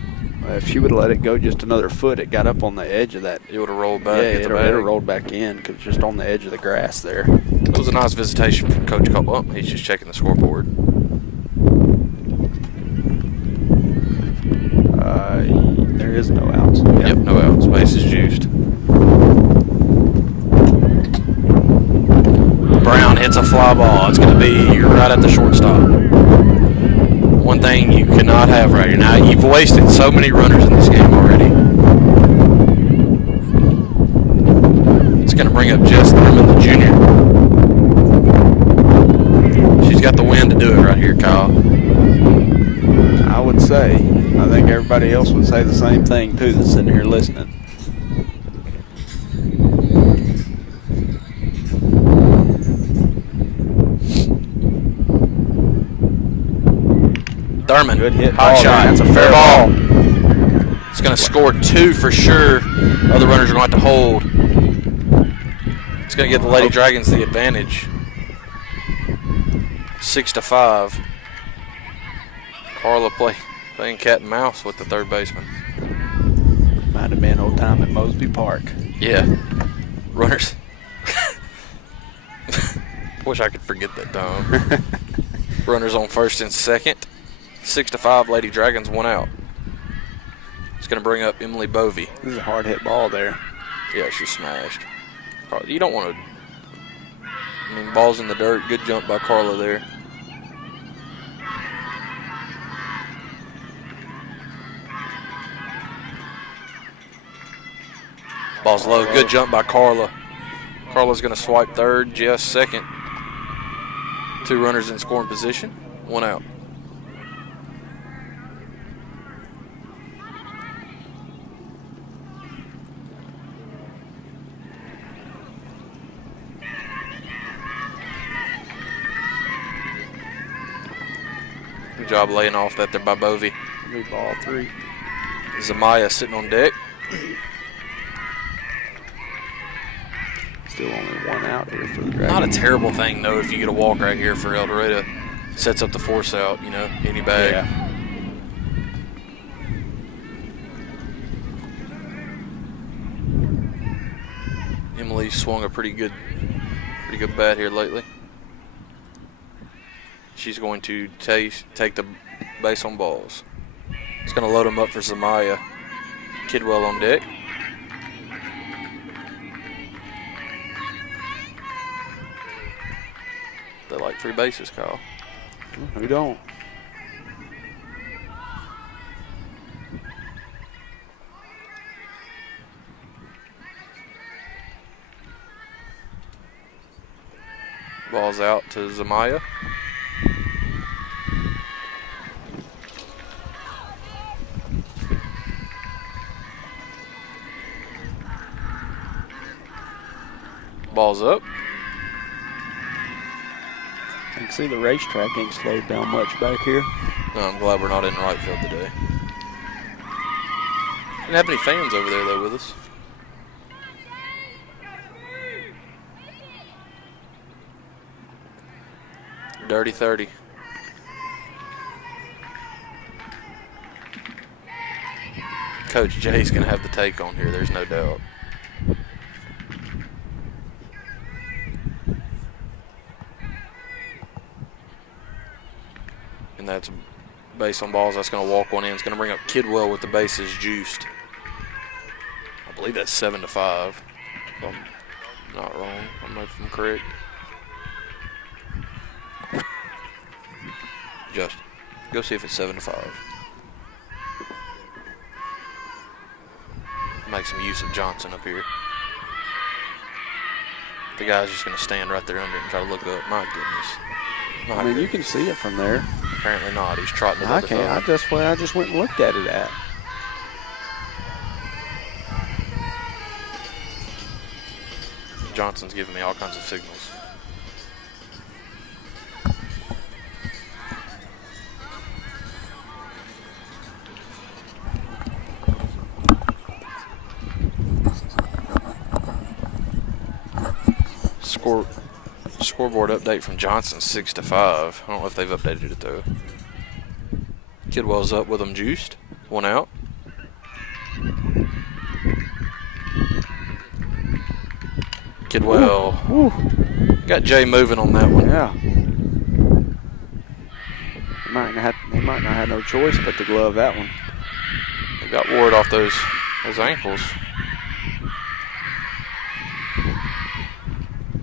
If she would have let it go just another foot, it got up on the edge of that. It would have rolled back. Yeah, it would have rolled back in because it's just on the edge of the grass there. It was a nice visitation from Coach Cole. Oh, he's just checking the scoreboard. There is no outs. Yep, no outs. Base is juiced. Brown hits a fly ball. It's going to be right at the shortstop. One thing you cannot have right here. Now, you've wasted so many runners in this game already. It's going to bring up Jess Thurman, the junior. She's got the wind to do it right here, Kyle. I would say. I think everybody else would say the same thing, too, that's sitting here listening. Thurman, good hit. Hot shot. That's a fair ball. It's going to score 2 for sure. Other runners are going to have to hold. It's going to give the Lady Dragons the advantage. 6-5. Carla playing cat and mouse with the third baseman. Might have been old time at Mosby Park. Yeah. Runners. Wish I could forget that time. Runners on first and second. 6-5, Lady Dragons, 1 out. It's going to bring up Emily Bovey. This is a hard hit ball there. Yeah, she smashed. You don't want to. I mean, ball's in the dirt. Good jump by Carla there. Ball's low. Good jump by Carla. Carla's going to swipe third, Jess second. 2 runners in scoring position. 1 out. Good job laying off that there by Bovey. New ball 3. Zamaya sitting on deck. Still only 1 out here for the Dragons. Not a terrible thing, though, if you get a walk right here for El Dorado. Sets up the force out, you know, any bag. Yeah. Emily swung a pretty good bat here lately. She's going to take the base on balls. It's going to load them up for Zamaya. Kidwell on deck. They like 3 bases, Kyle. Who don't? Ball's out to Zamaya. Ball's up. I can see the racetrack ain't slowed down much back here. No, I'm glad we're not in right field today. Didn't have any fans over there, though, with us. Dirty 30. Coach Jay's going to have the take on here, there's no doubt. And that's base on balls. That's going to walk one in. It's going to bring up Kidwell with the bases juiced. I believe that's 7-5. If I'm not wrong. I don't know if I'm correct. Justin, go see if it's 7-5. Make some use of Johnson up here. The guy's just going to stand right there under it and try to look up. My goodness. I mean, you can see it from there. Apparently not. He's trotting it I up. can't. I just went and looked at it at. Johnson's giving me all kinds of signals. Scoreboard update from Johnson, 6-5. I don't know if they've updated it though. Kidwell's up with them juiced. One out. Kidwell got Jay moving on that one. Yeah. He might not have no choice but to glove that one. He got Ward off those ankles.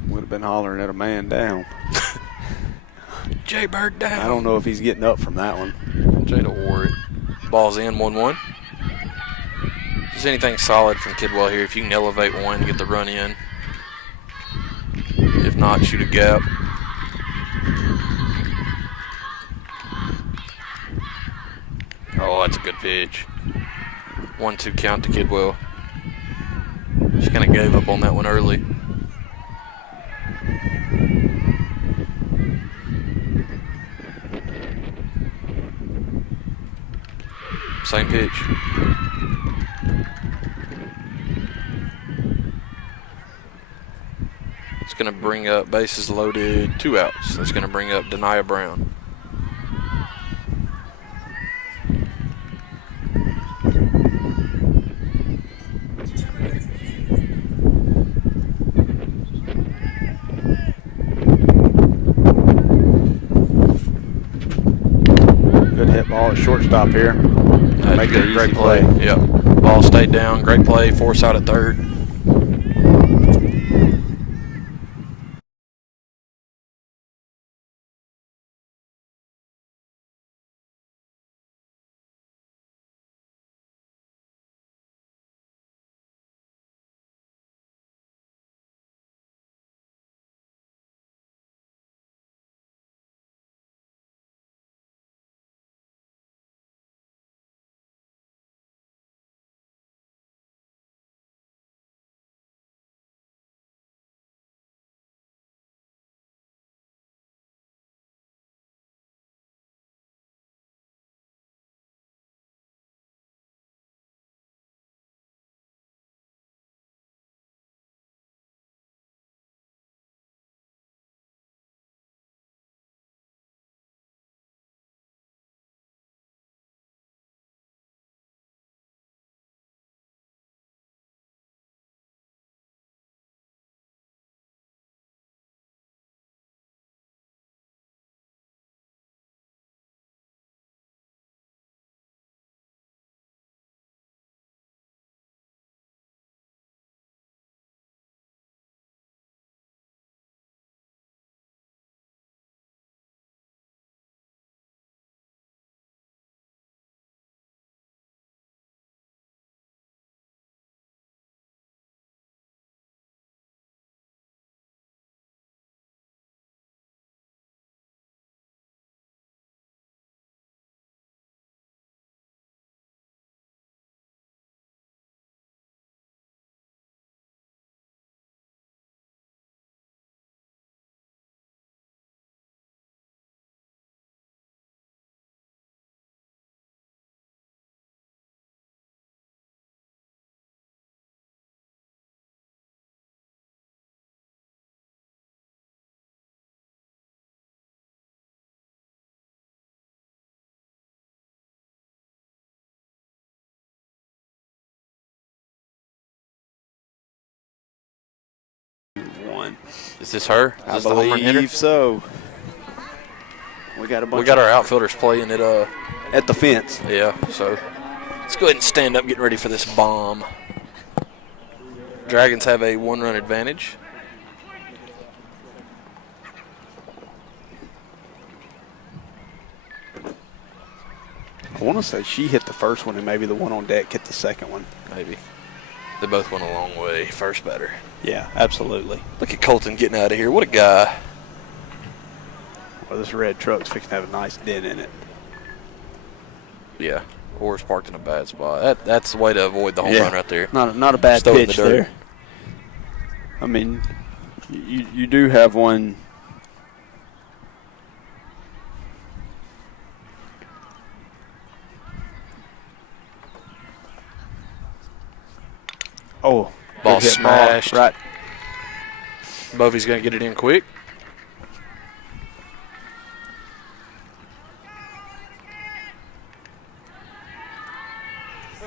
Would have been hollering at a man down. Jay Bird down. I don't know if he's getting up from that one. Jay to Ward. Ball's in, 1-1. Just anything solid from Kidwell here. If you can elevate one, get the run in. If not, shoot a gap. Oh, that's a good pitch. 1-2 count to Kidwell. Just kind of gave up on that one early. Same pitch. It's going to bring up bases loaded, 2 outs. That's going to bring up Denia Brown. Good hit ball at shortstop here. Make it Great easy play. Yep. Ball stayed down. Great play. Force out at third. one. Is this her? Is I this the home run hitter? believe so. We got a bunch. We got our outfielders playing it. At the fence. Yeah. So let's go ahead and stand up, getting ready for this bomb. Dragons have a 1-run advantage. I want to say she hit the first one, and maybe the one on deck hit the second one. Maybe. They both went a long way. First batter. Yeah, absolutely. Look at Colton getting out of here. What a guy. Well, this red truck's fixing to have a nice dent in it. Yeah. Horse parked in a bad spot. That's the way to avoid the home run right there. Not a bad Just throw it in the pitch dirt. there. I mean, you do have one. Oh, Ball good hit, smashed. Right. Bovey's going to get it in quick.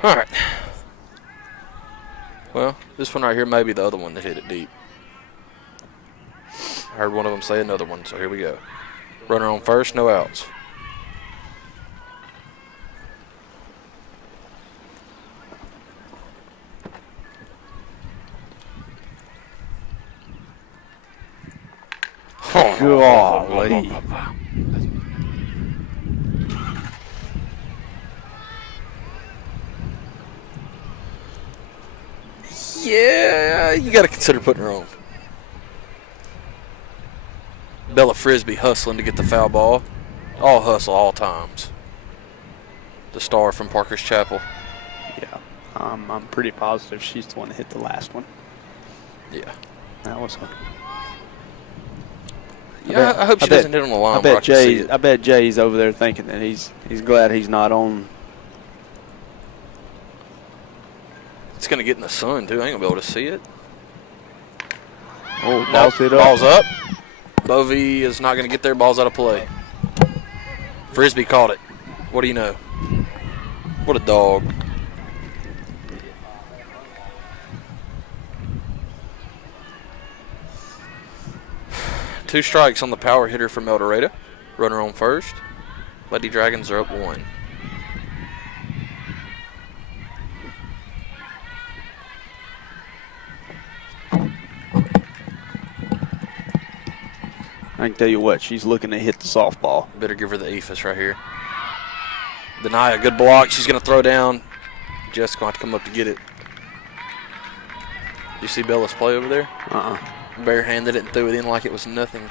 All right. Well, this one right here may be the other one that hit it deep. I heard one of them say another one, so here we go. Runner on first, no outs. Golly. Yeah, you got to consider putting her on. Bella Frisbee hustling to get the foul ball. All hustle, all times. The star from Parker's Chapel. Yeah, I'm pretty positive she's the one that hit the last one. Yeah. That was. Yeah, I hope she doesn't hit on the line. I bet Jay's over there thinking that he's glad he's not on. It's going to get in the sun, too. I ain't going to be able to see it. Oh, ball's hit up. Ball's up. Bovey is not going to get there. Ball's out of play. Frisbee caught it. What do you know? What a dog. Two strikes on the power hitter from El Dorado. Runner on first. Lady Dragons are up 1. I can tell you what, she's looking to hit the softball. Better give her the ephus right here. Deny a good block. She's going to throw down. Jess going to have to come up to get it. You see Bella's play over there? Barehanded it and threw it in like it was nothing.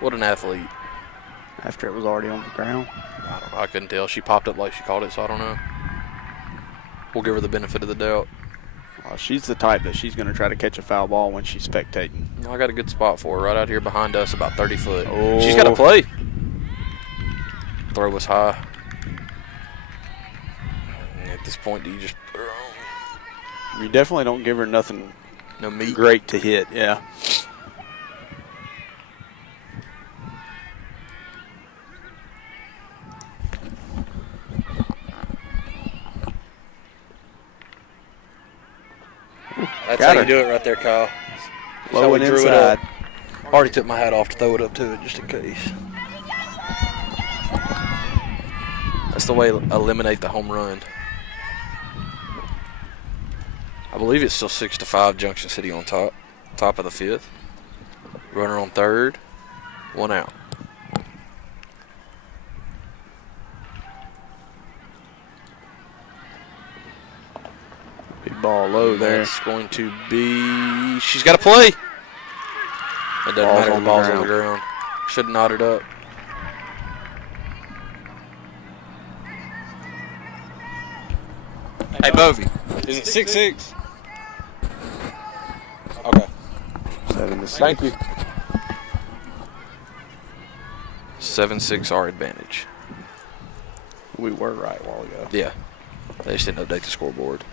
What an athlete. After it was already on the ground. I don't know. I couldn't tell. She popped up like she caught it, so I don't know. We'll give her the benefit of the doubt. Well, she's the type that she's going to try to catch a foul ball when she's spectating. I got a good spot for her right out here behind us, about 30 foot. Oh. She's got to play. Throw was high. At this point, do you just put her on? You definitely don't give her nothing No meat. great to hit, yeah. That's Got how her. you do it right there, Kyle. That's how Low we and drew it inside. up. Already took my hat off to throw it up to it just in case. That's the way to eliminate the home run. I believe it's still 6-5, Junction City on top. Top of the 5th. Runner on third. 1 out. Big ball low there. That's going to be. She's got to play. It doesn't matter. The ball's on the ground. Should have knotted up. Hey, Bovey. Is it 6-6? Okay. 7-6. Thank you. 7-6 our advantage. We were right a while ago. Yeah. They just didn't update the scoreboard.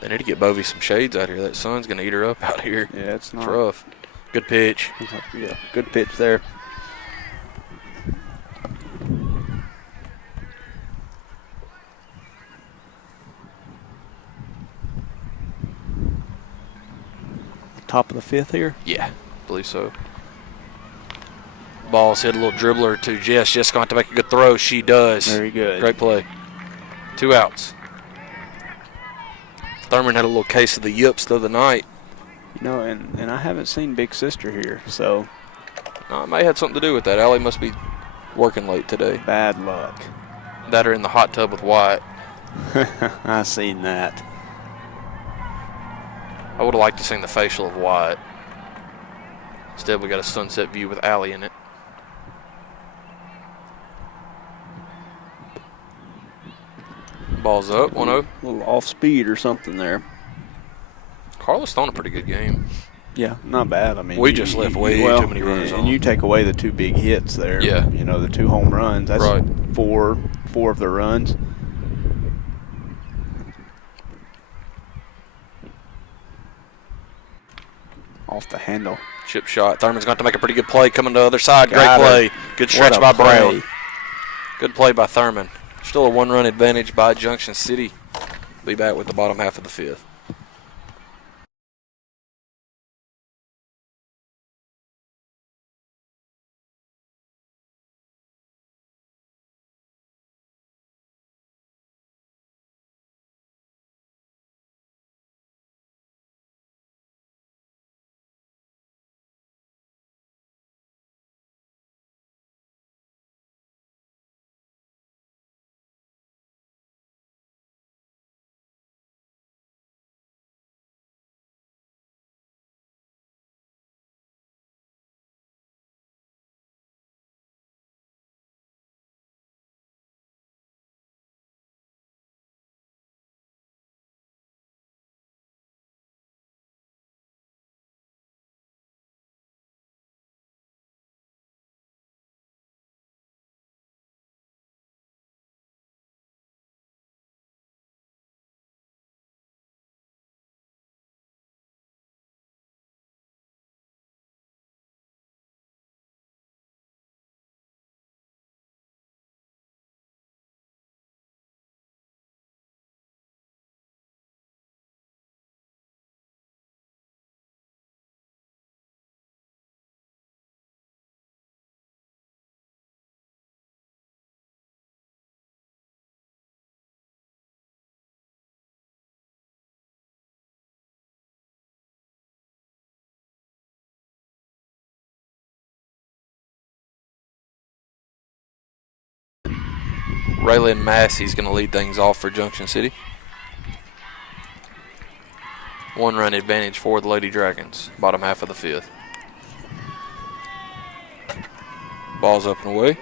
They need to get Bovey some shades out here. That sun's going to eat her up out here. Yeah, it's not. It's rough. Good pitch. Yeah, good pitch there. top of the 5th here? Yeah, I believe so. Ball's hit a little dribbler to Jess. Jess going to have to make a good throw. She does. Very good. Great play. 2 outs. Thurman had a little case of the yips the other night. You know, and I haven't seen Big Sister here, so. No, it may have something to do with that. Allie must be working late today. Bad luck. That are in the hot tub with Wyatt. I seen that. I would have liked to see the facial of Wyatt. Instead, we got a sunset view with Allie in it. Ball's up, 1-0. A little off speed or something there. Carlos throwing a pretty good game. Yeah, not bad. I mean, we just left way too many runners on. And you take away the 2 big hits there. Yeah. You know, the 2 home runs. That's right. four of the runs. Off the handle. Chip shot. Thurman's going to make a pretty good play coming to the other side. Got Great play. Good stretch by Brown. Play. Good play by Thurman. Still a 1-run advantage by Junction City. Be back with the bottom half of the 5th. Raylan Massey's going to lead things off for Junction City. 1-run advantage for the Lady Dragons. Bottom half of the 5th. Ball's up and away.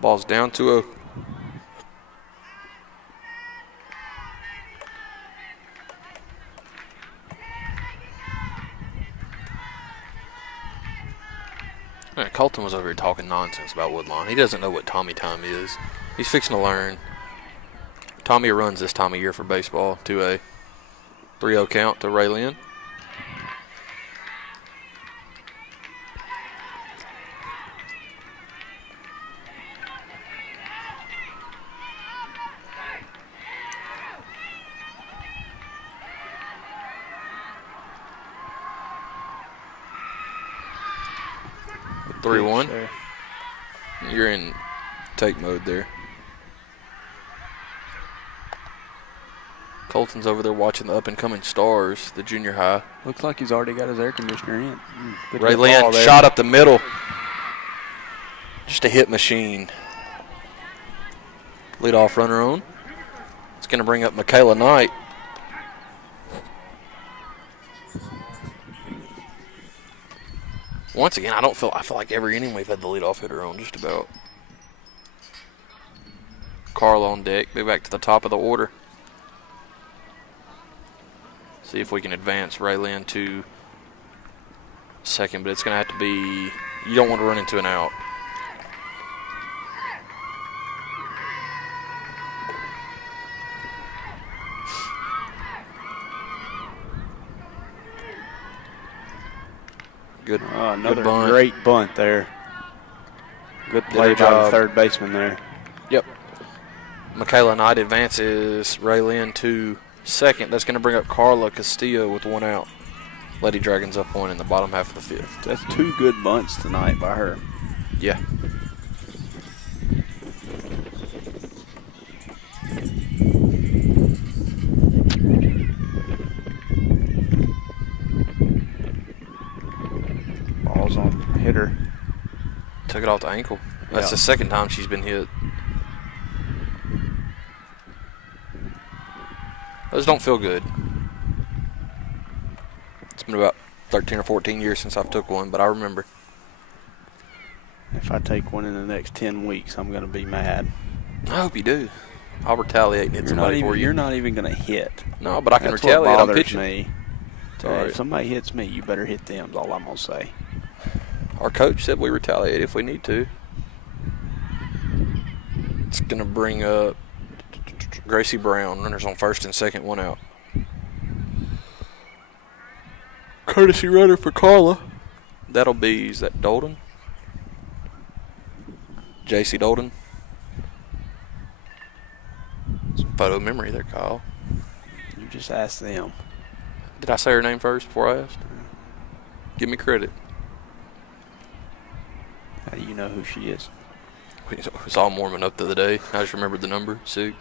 Ball's down 2-0. Colton was over here talking nonsense about Woodlawn. He doesn't know what Tommy time is. He's fixing to learn. Tommy runs this time of year for baseball, 2A. 3-0 count to Raylin. With 3-1. You're in take mode there. Colton's over there watching the up-and-coming stars, the junior high. Looks like he's already got his air conditioner in. Ray Lynn shot up the middle. Just a hit machine. Leadoff runner on. It's going to bring up Michaela Knight. Once again, I feel like every inning we've had the leadoff hitter on just about. Carl on deck. Be back to the top of the order. See if we can advance Raylin to second, but it's going to have to be, you don't want to run into an out. Good, another good bunt. great bunt there. Good Did play her by the job. third baseman there. Yep. Michaela Knight advances Raylyn to second. That's going to bring up Carla Castillo with one out. Lady Dragons up one in the bottom half of the fifth. That's 2 good bunts tonight by her. Yeah. Ball's on hitter. Took it off the ankle. That's Yeah. the second time she's been hit. Those don't feel good. It's been about 13 or 14 years since I've took one, but I remember. If I take one in the next 10 weeks, I'm going to be mad. I hope you do. I'll retaliate and hit somebody for you. You're not even going to hit. No, but I can That's retaliate. what I'm bothers pitching. me. It's all right. If somebody hits me, you better hit them, is all I'm going to say. Our coach said we retaliate if we need to. It's going to bring up Gracie Brown. Runners on first and second, one out. Courtesy runner for Carla. That'll be, is that Dolden? JC Dolden. Some photo memory there, Kyle. You just ask them. Did I say her name first before I asked? Give me credit. How do you know who she is? We saw him warming up the other day. I just remembered the number, 6.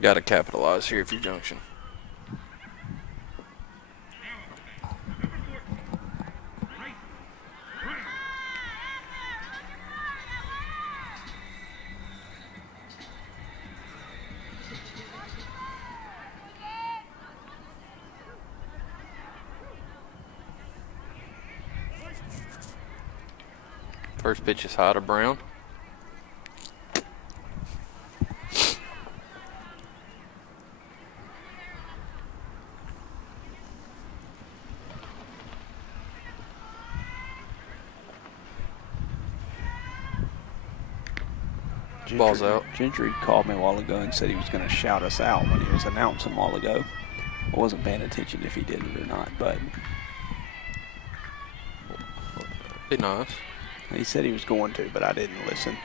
Got to capitalize here if you're Junction. First pitch is high to Brown. Ball's out. Gentry called me a while ago and said he was going to shout us out when he was announcing a while ago. I wasn't paying attention if he did it or not, but Be nice. he said he was going to, but I didn't listen.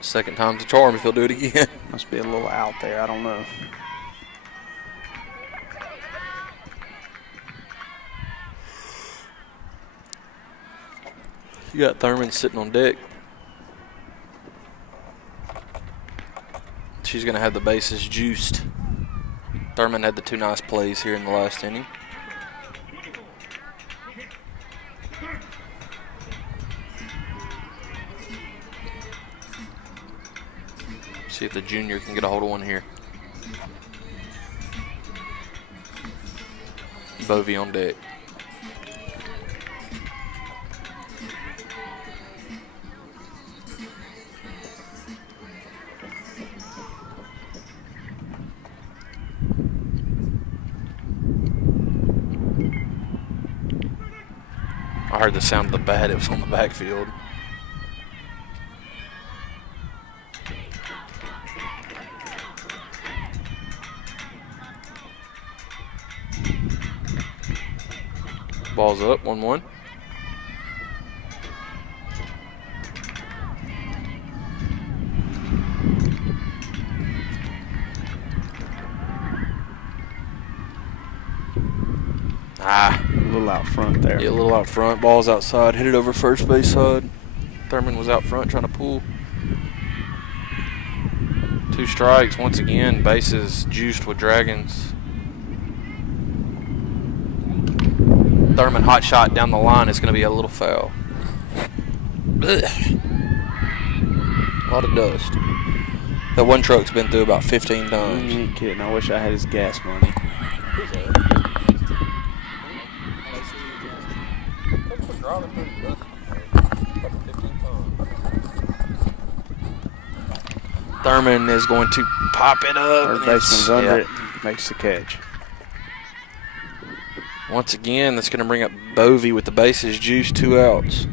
Second time's a charm if he'll do it again. Must be a little out there. I don't know. You got Thurman sitting on deck. She's going to have the bases juiced. Thurman had the 2 nice plays here in the last inning. See if the junior can get a hold of one here. Bovey on deck. I heard the sound of the bat. It was on the backfield. Ball's up, 1-1. A little out front there. Yeah, a little out front. Ball's outside. Hit it over first base side. Thurman was out front trying to pull. 2 strikes. Once again, bases juiced with Dragons. Thurman hot shot down the line. It's going to be a little foul. Ugh. A lot of dust. That one truck's been through about 15 You times. ain't kidding. I wish I had his gas money. Thurman is going to pop it up. Third and baseman's it's- under yeah. it. Makes the catch. Once again, that's going to bring up Bovey with the bases juiced, 2 outs.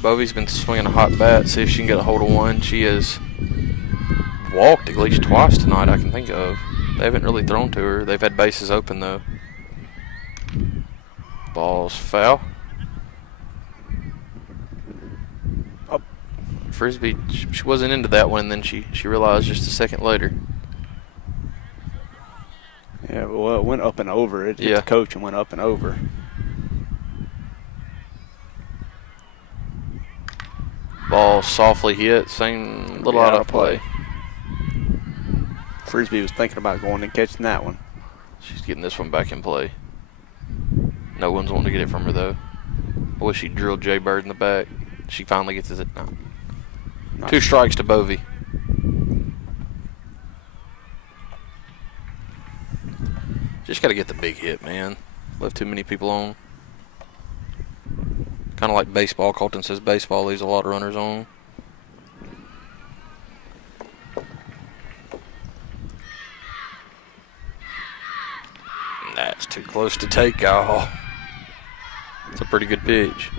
Bovie's been swinging a hot bat. See if she can get a hold of one. She has walked at least twice tonight I can think of. They haven't really thrown to her. They've had bases open, though. Ball's foul. Oh. Frisbee, she wasn't into that one, and then she realized just a second later. Yeah, well, it went up and over. It hit the coach and went up and over. Ball softly hit, same little out of play. Frisbee was thinking about going and catching that one. She's getting this one back in play. No one's wanting to get it from her, though. I wish she drilled Jay Bird in the back. She finally gets it. No. Nice. 2 strikes to Bovie. Just got to get the big hit, man. Left too many people on. Kind of like baseball. Colton says baseball leaves a lot of runners on. That's too close to take. Oh, it's a pretty good pitch.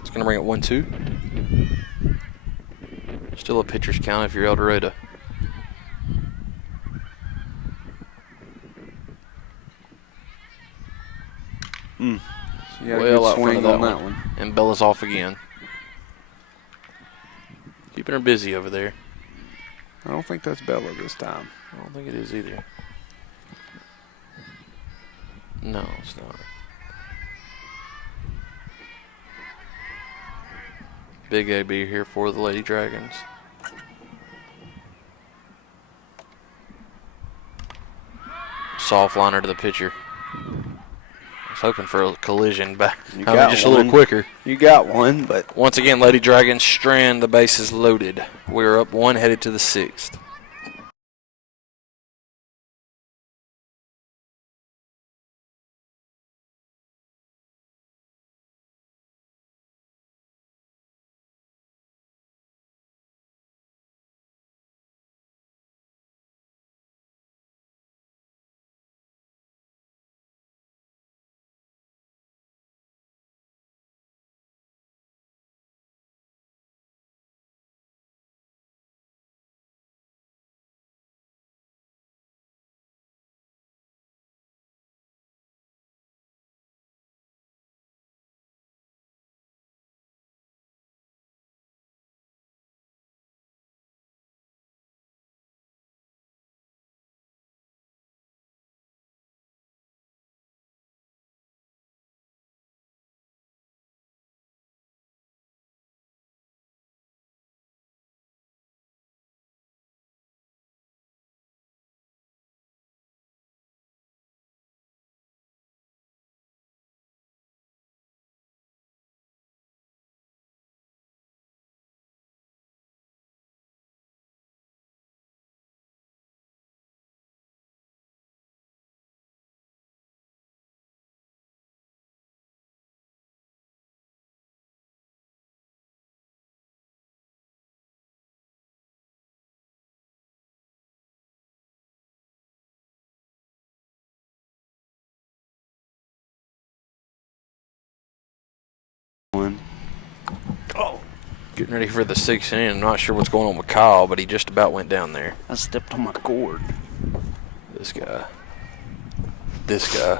It's going to bring it 1-2. Still a pitcher's count if you're El Dorado. Yeah, well good out front swing of on that one. And Bella's off again. Keeping her busy over there. I don't think that's Bella this time. I don't think it is either. No, it's not. Big AB here for the Lady Dragons. Soft liner to the pitcher. I was hoping for a collision, but just a little quicker. You got one, but once again, Lady Dragons strand. The base is loaded. We're up 1, headed to the 6th. one. Oh. Getting ready for the 6th inning. I'm not sure what's going on with Kyle, but he just about went down there. I stepped on my cord. This guy. This guy.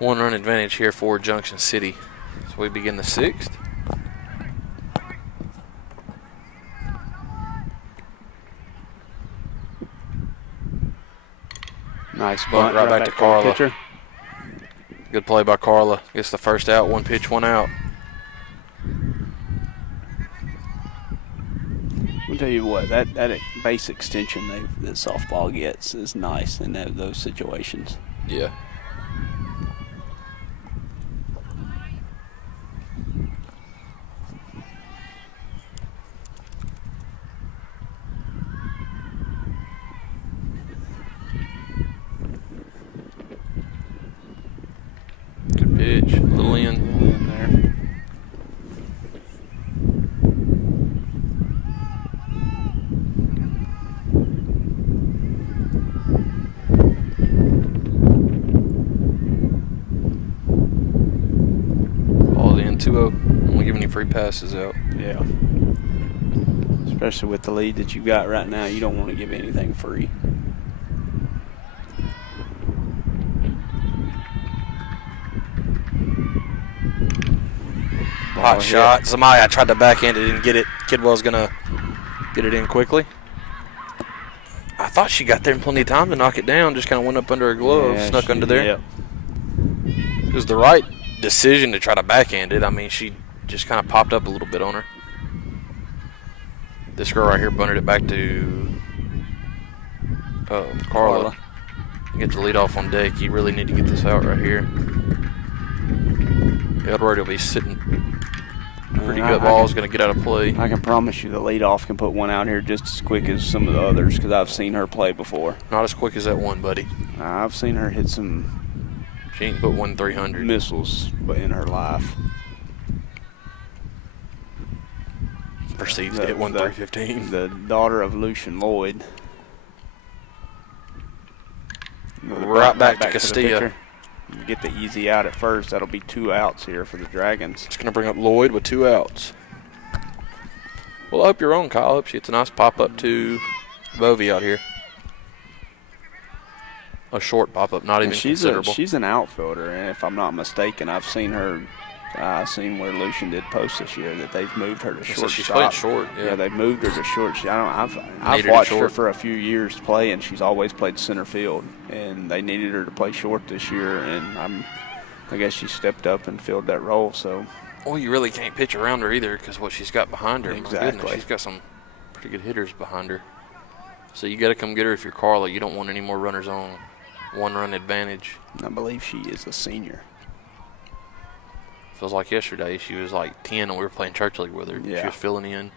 One run advantage here for Junction City. So we begin the 6th. Nice Bunt right back to Carla. Pitcher. Good play by Carla. Gets the first out, 1 pitch, 1 out. I'll tell you what, that base extension that softball gets is nice in those situations. Yeah. Good pitch. A little in. In there. All in 2-0. Only giving you free passes out. Yeah. Especially with the lead that you got right now, you don't want to give anything free. Hot shot. Zamaya tried to backhand it, didn't get it. Kidwell's going to get it in quickly. I thought she got there in plenty of time to knock it down. Just kind of went up under her glove, snuck under there. Yep. It was the right decision to try to backhand it. I mean, she just kind of popped up a little bit on her. This girl right here bunted it back to Carla. Get the lead off on deck. You really need to get this out right here. Eldorado will be sitting pretty good. Ball's going to get out of play. I can promise you the leadoff can put one out here just as quick as some of the others because I've seen her play before. Not as quick as that one, buddy. I've seen her hit some. She ain't put 1-300 missiles in her life. Proceeds to hit 1-315. The daughter of Lucian Lloyd. Right back to Castilla. Get the easy out at first. That'll be 2 outs here for the Dragons. It's going to bring up Lloyd with 2 outs. Well, up your own, Kyle. Up. She hits a nice pop-up to Bovey out here. A short pop-up, not even considerable. She's an outfielder, and if I'm not mistaken, I've seen her. I've seen where Lucian did post this year that they've moved her to shortstop. She's playing short. Yeah, they've moved her to short. I've watched her for a few years play, and she's always played center field. And they needed her to play short this year, and I guess she stepped up and filled that role. So. Well, you really can't pitch around her either because what she's got behind her. Exactly. My goodness, she's got some pretty good hitters behind her. So you got to come get her if you're Carla. You don't want any more runners on. 1-run advantage. I believe she is a senior. Feels like yesterday she was like 10 and we were playing church league with her. Yeah. She was filling in.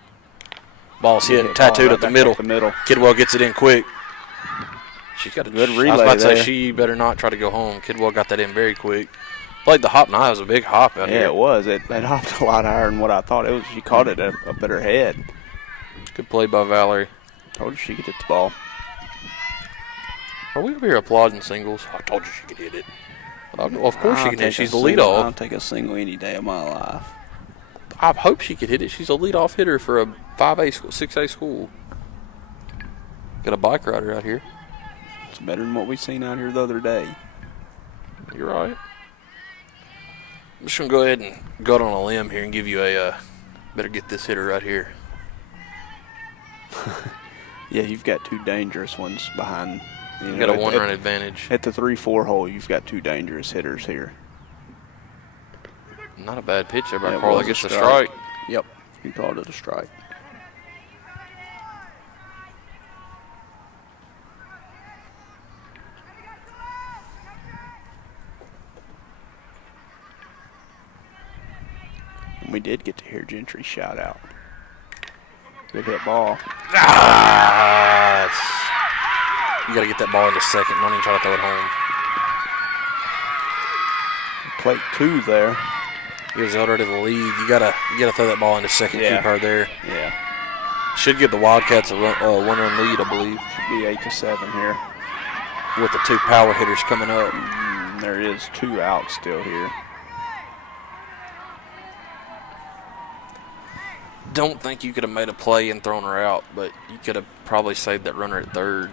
Ball's hit, tattooed at the middle. Kidwell gets it in quick. She's got a good relay. I was about to say she better not try to go home. Kidwell got that in very quick. Played the hop. Now it was a big hop out here. Yeah, it was. It hopped a lot higher than what I thought it was. She caught it up at her head. Good play by Valerie. Told her she could hit the ball. Are we over here applauding singles? I told you she could hit it. Well, of course she can hit it. She's the leadoff. I'll take a single any day of my life. I hope she could hit it. She's a leadoff hitter for a 5A school, 6A school. Got a bike rider out here. It's better than what we seen out here the other day. You're right. I'm just going to go ahead and go out on a limb here and give you a better get this hitter right here. Yeah, you've got 2 dangerous ones behind. You've got a 1-run advantage. At the 3-4 hole, you've got 2 dangerous hitters here. Not a bad pitch there by Carla. Gets the strike. Yep, he called it a strike. And we did get to hear Gentry shout out. Good hit ball. You got to get that ball into second. Don't even try to throw it home. Plate 2 there. Gives Eldorado the lead. You gotta throw that ball into second. Keep her there. Yeah. Should give the Wildcats a 1-run lead, I believe. Should be 8-7 here. With the 2 power hitters coming up. There is 2 outs still here. Don't think you could have made a play and thrown her out, but you could have probably saved that runner at third.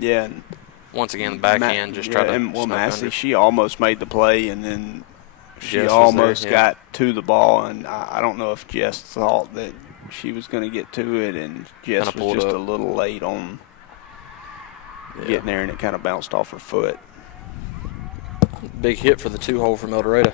Yeah. And once again, the backhand just tried to. Massey, she almost made the play, and then she almost got to the ball, and I don't know if Jess thought that she was going to get to it, and Jess was just a little late on getting there, and it kind of bounced off her foot. Big hit for the 2-hole from Eldorado.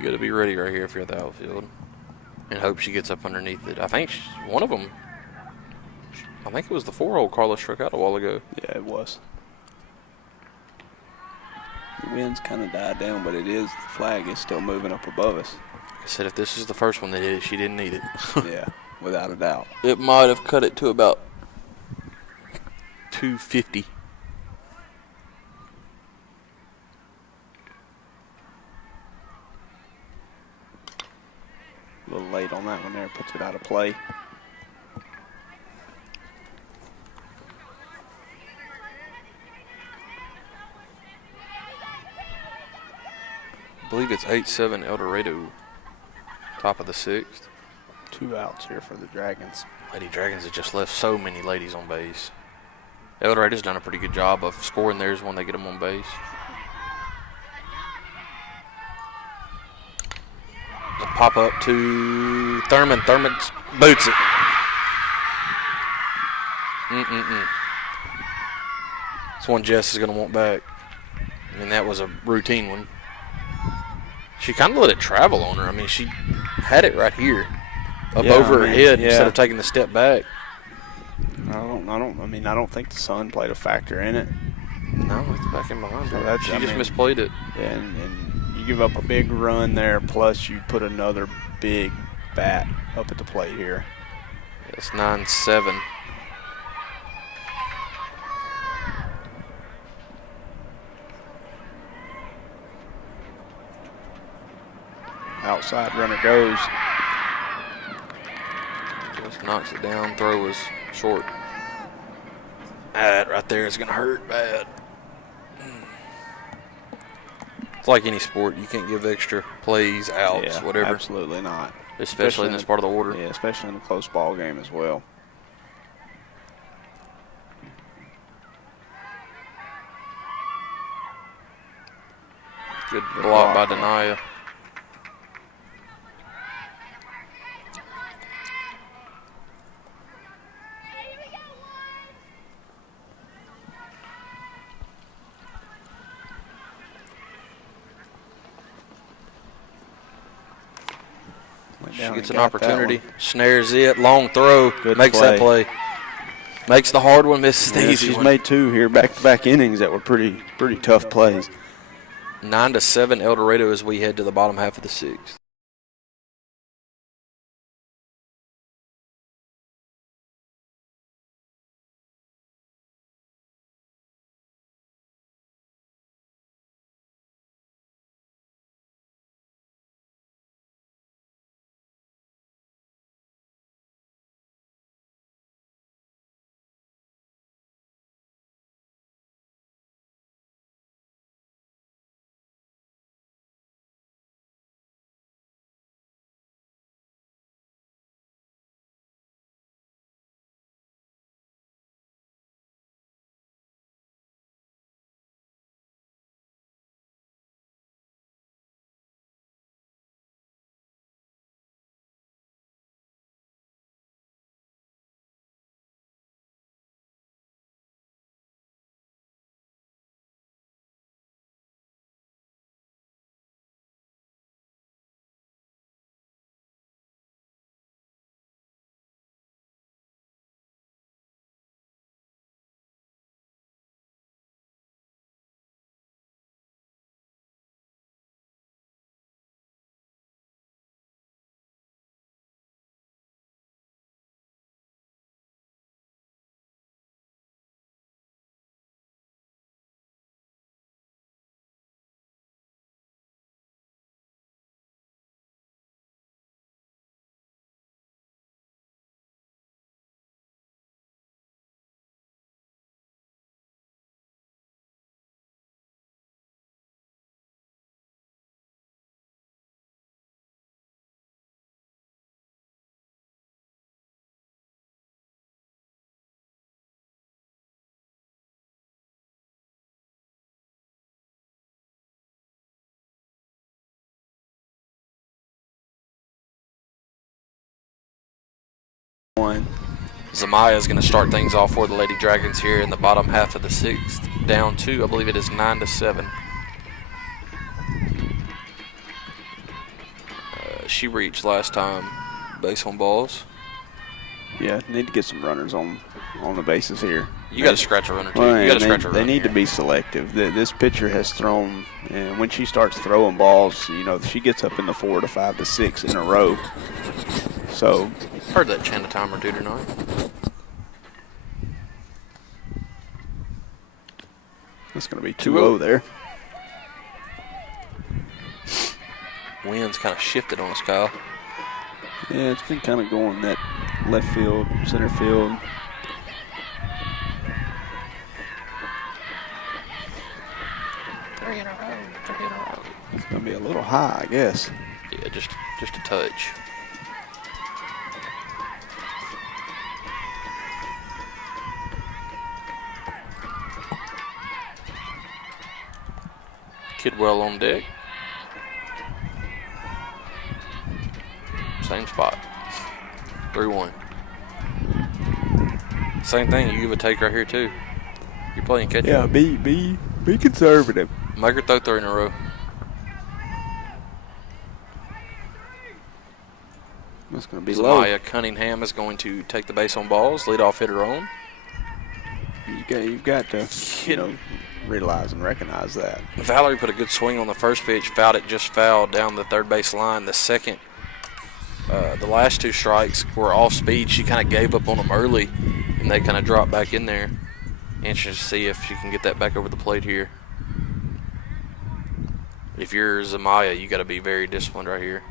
You got to be ready right here if you're at the outfield, and hope she gets up underneath it. I think one of them. I think it was the 4-hole Carla struck out a while ago. Yeah, it was. The wind's kind of died down, but the flag is still moving up above us. I said if this is the first one they did it, she didn't need it. Yeah, without a doubt. It might have cut it to about 250. A little late on that one there, puts it out of play. I believe it's 8-7 El Dorado, top of the 6th. 2 outs here for the Dragons. Lady Dragons have just left so many ladies on base. El Dorado's done a pretty good job of scoring theirs when they get them on base. The pop up to Thurman. Thurman boots it. It's one Jess is going to want back. I mean, that was a routine one. She kind of let it travel on her. I mean, she had it right here, up over her head instead of taking the step back. I don't think the sun played a factor in it. No, it's back in behind her. So She just misplayed it. Yeah, and you give up a big run there, plus you put another big bat up at the plate here. It's 9-7. Outside runner goes. Just knocks it down. Throw was short. That right there is going to hurt bad. It's like any sport. You can't give extra plays, outs, whatever. Absolutely not. Especially in this part of the order. Yeah, especially in a close ball game as well. Good block by Denaya. She gets an opportunity, snares it, long throw, makes that play. Makes the hard one, misses the easy one. She's made 2 here, back-to-back innings that were pretty tough plays. 9-7 El Dorado as we head to the bottom half of the 6th. Zamaya is going to start things off for the Lady Dragons here in the bottom half of the 6th. Down 2, I believe it is 9-7. she reached last time? Base on balls. Yeah, need to get some runners on the bases here. You got to scratch a runner too. Well, You got to scratch a runner. They need to be selective. This pitcher has thrown, and when she starts throwing balls, she gets up in the 4 to 5 to 6 in a row. So heard that chant a time or two tonight. That's going to be 2-0 there. Wind's kind of shifted on us, Kyle. Yeah, it's been kind of going that left field, center field. Three in a row. It's going to be a little high, I guess. Yeah, just a touch. Kidwell on deck. Same spot. 3-1. Same thing. You give a take right here too. You're playing catch. Yeah, be conservative. Make her throw 3 in a row. That's going to be low. Zamaya Cunningham is going to take the base on balls. Leadoff hitter on. You've got to realize and recognize that. Valerie put a good swing on the first pitch. Fouled it, just fouled down the third base line. The second, the last 2 strikes were off speed. She kind of gave up on them early, and they kind of dropped back in there. Anxious to see if she can get that back over the plate here. If you're Zamaya, you got to be very disciplined right here.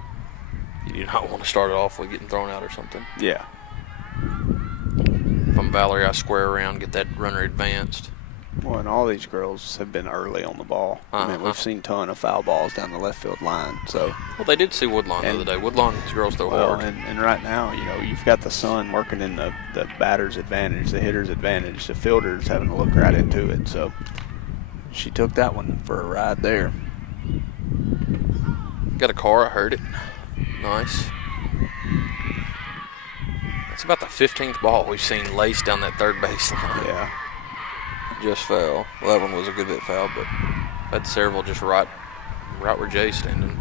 You do not want to start it off with getting thrown out or something. Yeah. If I'm Valerie, I square around, get that runner advanced. Well, and all these girls have been early on the ball. I mean, we've seen a ton of foul balls down the left field line. So. Well, they did see Woodlawn the other day. Woodlawn's girls throw hard. And right now, you've got the sun working in the batter's advantage, the hitter's advantage, the fielder's having to look right into it. So she took that one for a ride there. Got a car, I heard it. Nice. That's about the 15th ball we've seen laced down that third base line. Yeah. Just fell. Well, that one was a good bit foul, but had several just right where Jay's standing.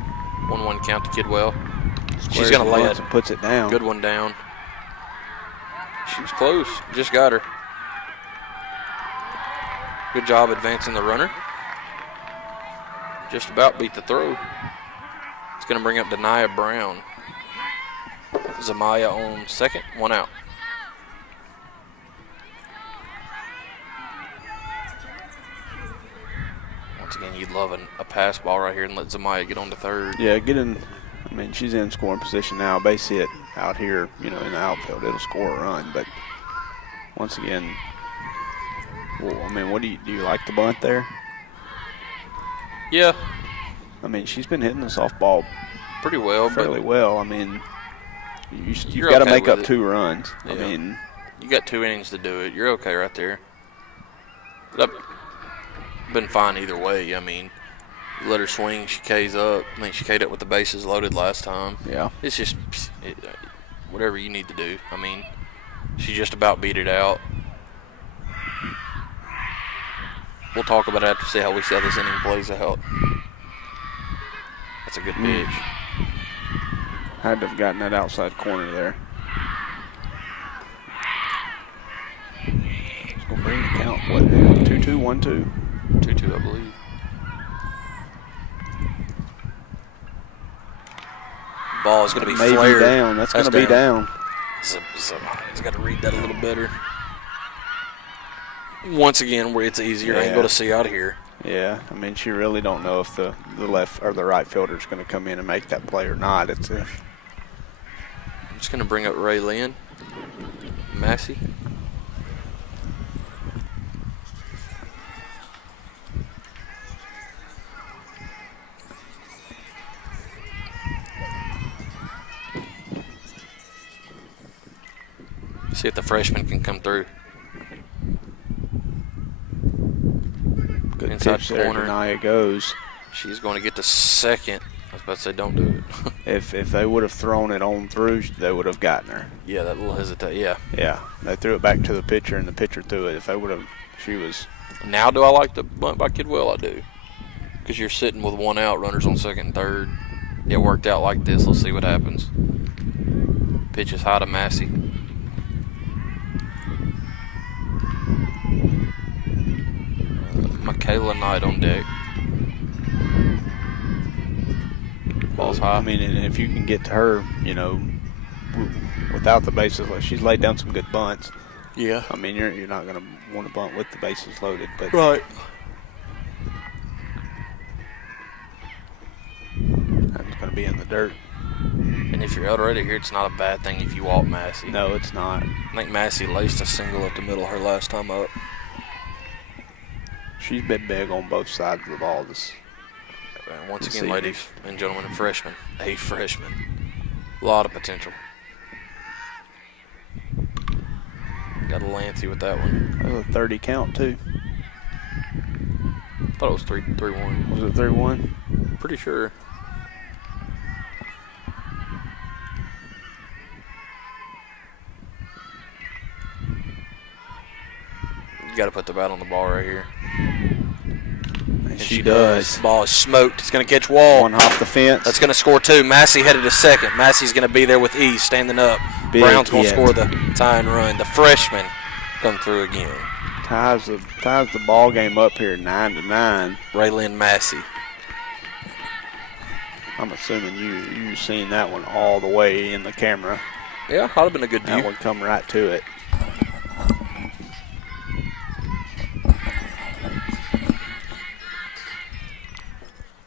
1-1 count to Kidwell. She's going to lay it. Puts it down. Good one down. She was close. Just got her. Good job advancing the runner. Just about beat the throw. It's going to bring up Denia Brown. Zamaya on second, 1 out. Once again, you'd love a pass ball right here and let Zamaya get on to third. Yeah, get in. I mean, she's in scoring position now. Base hit out here, in the outfield, it'll score a run. But once again, well, I mean, do you like the bunt there? Yeah. I mean, she's been hitting the softball pretty well, fairly well. I mean, you've got to make up 2 runs. Yeah. I mean, you got 2 innings to do it. You're okay right there. But been fine either way. I mean, you let her swing, she K's up. I mean, she K'd up with the bases loaded last time. Yeah. It's just whatever you need to do. I mean, she just about beat it out. We'll talk about it after, see how this inning plays out. That's a good pitch. Had to have gotten that outside corner there. It's going to bring the count. What, 2-2, 1-2? 2-2, I believe. Ball is going to be maybe flared. Down. That's going to be down. He's got to read that a little better. Once again, where it's easier angle to see out of here. Yeah, I mean, she really don't know if the left or the right fielder is going to come in and make that play or not. I'm just going to bring up Ray Lynn. Massey. See if the freshman can come through. Good inside pitch there. Corner. Denia goes. She's going to get to second. I was about to say, don't do it. if they would have thrown it on through, they would have gotten her. Yeah, that little hesitate. Yeah. Yeah, they threw it back to the pitcher, and the pitcher threw it. If they would have, she was. Now, do I like the bunt by Kidwell? I do, because you're sitting with 1 out, runners on second and third. it worked out like this. Let's see what happens. Pitch is high to Massey. Michaela Knight on deck. Ball's high. I mean, and if you can get to her, you know, without the bases, like she's laid down some good bunts. Yeah. I mean, you're not going to want to bunt with the bases loaded, but right. That's going to be in the dirt. And if you're Eldorado here, it's not a bad thing if you walk Massey. No, it's not. I think Massey laced a single up the middle her last time up. She's been big on both sides of the ball. And once again, ladies and gentlemen, a freshman. A freshman. A lot of potential. Got a Lancy with that one. That was a 30 count, too. Thought it was 3-1. Was it 3-1? Pretty sure. You got to put the bat on the ball right here. And she does. The ball is smoked. It's going to catch wall. One off the fence. That's going to score 2. Massey headed to second. Massey's going to be there with ease, standing up. Big Brown's going to hit. score the tie and run. The freshman come through again. Ties the ball game up here 9-9. Raylyn Massey. I'm assuming you seen that one all the way in the camera. Yeah, ought to have been a good view. That one come right to it.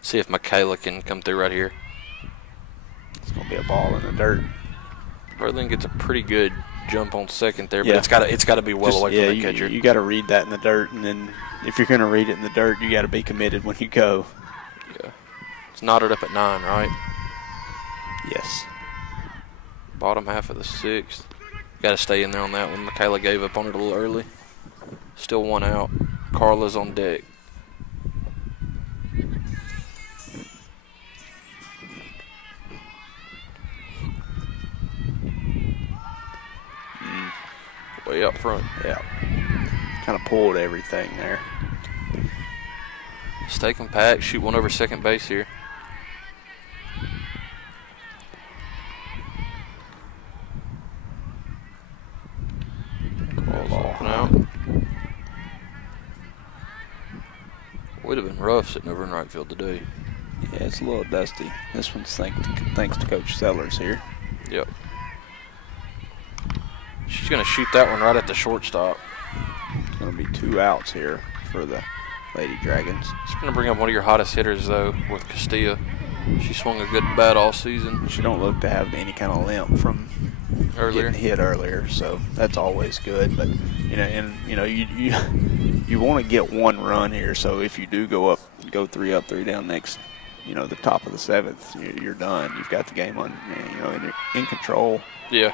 See if Michaela can come through right here. It's gonna be a ball in the dirt. Raylyn gets a pretty good jump on second there, Yeah. but it's got to be well away from the catcher. You got to read that in the dirt, and then if you're gonna read it in the dirt, you got to be committed when you go. Yeah, it's knotted up at 9, right? Yes. Bottom half of the 6th. Got to stay in there on that one. Michaela gave up on it a little early. Still 1 out. Carla's on deck. Way up front. Yeah. Kind of pulled everything there. Stay compact. Shoot one over second base here. Ball's up and out. Would have been rough sitting over in right field today. Yeah, it's a little dusty. This one's thanks to Coach Sellers here. Yep. She's going to shoot that one right at the shortstop. It's going to be 2 outs here for the Lady Dragons. It's going to bring up one of your hottest hitters, though, with Castilla. She swung a good bat all season. She don't look to have any kind of limp from getting hit earlier, so that's always good. But you want to get 1 run here. So if you do go 3 up, 3 down next, the top of the 7th, you're done. You've got the game on, in control. Yeah.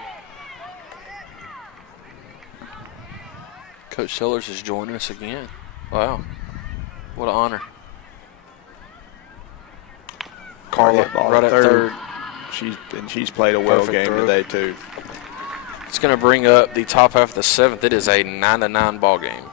Coach Sellers is joining us again. Wow. What an honor. Carla right at third. She's played a well game today too. It's going to bring up the top half of the 7th. It is a 9-9 ball game.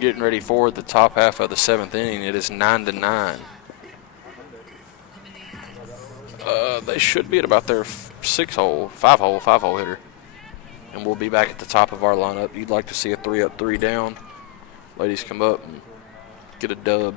getting ready for the top half of the 7th inning. It is 9-9. They should be at about their five hole hitter. And we'll be back at the top of our lineup. You'd like to see a 3 up, 3 down. Ladies come up and get a dub.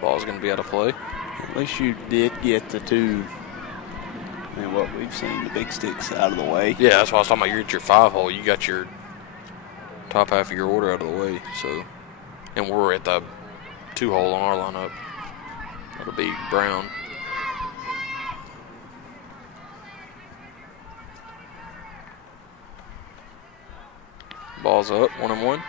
Ball's going to be out of play. At least you did get the 2. And what we've seen, the big sticks out of the way. Yeah, that's what I was talking about. You're at your 5 hole. You got your top half of your order out of the way. So, and we're at the 2 hole on our lineup. That'll be Brown. Ball's up, 1-1.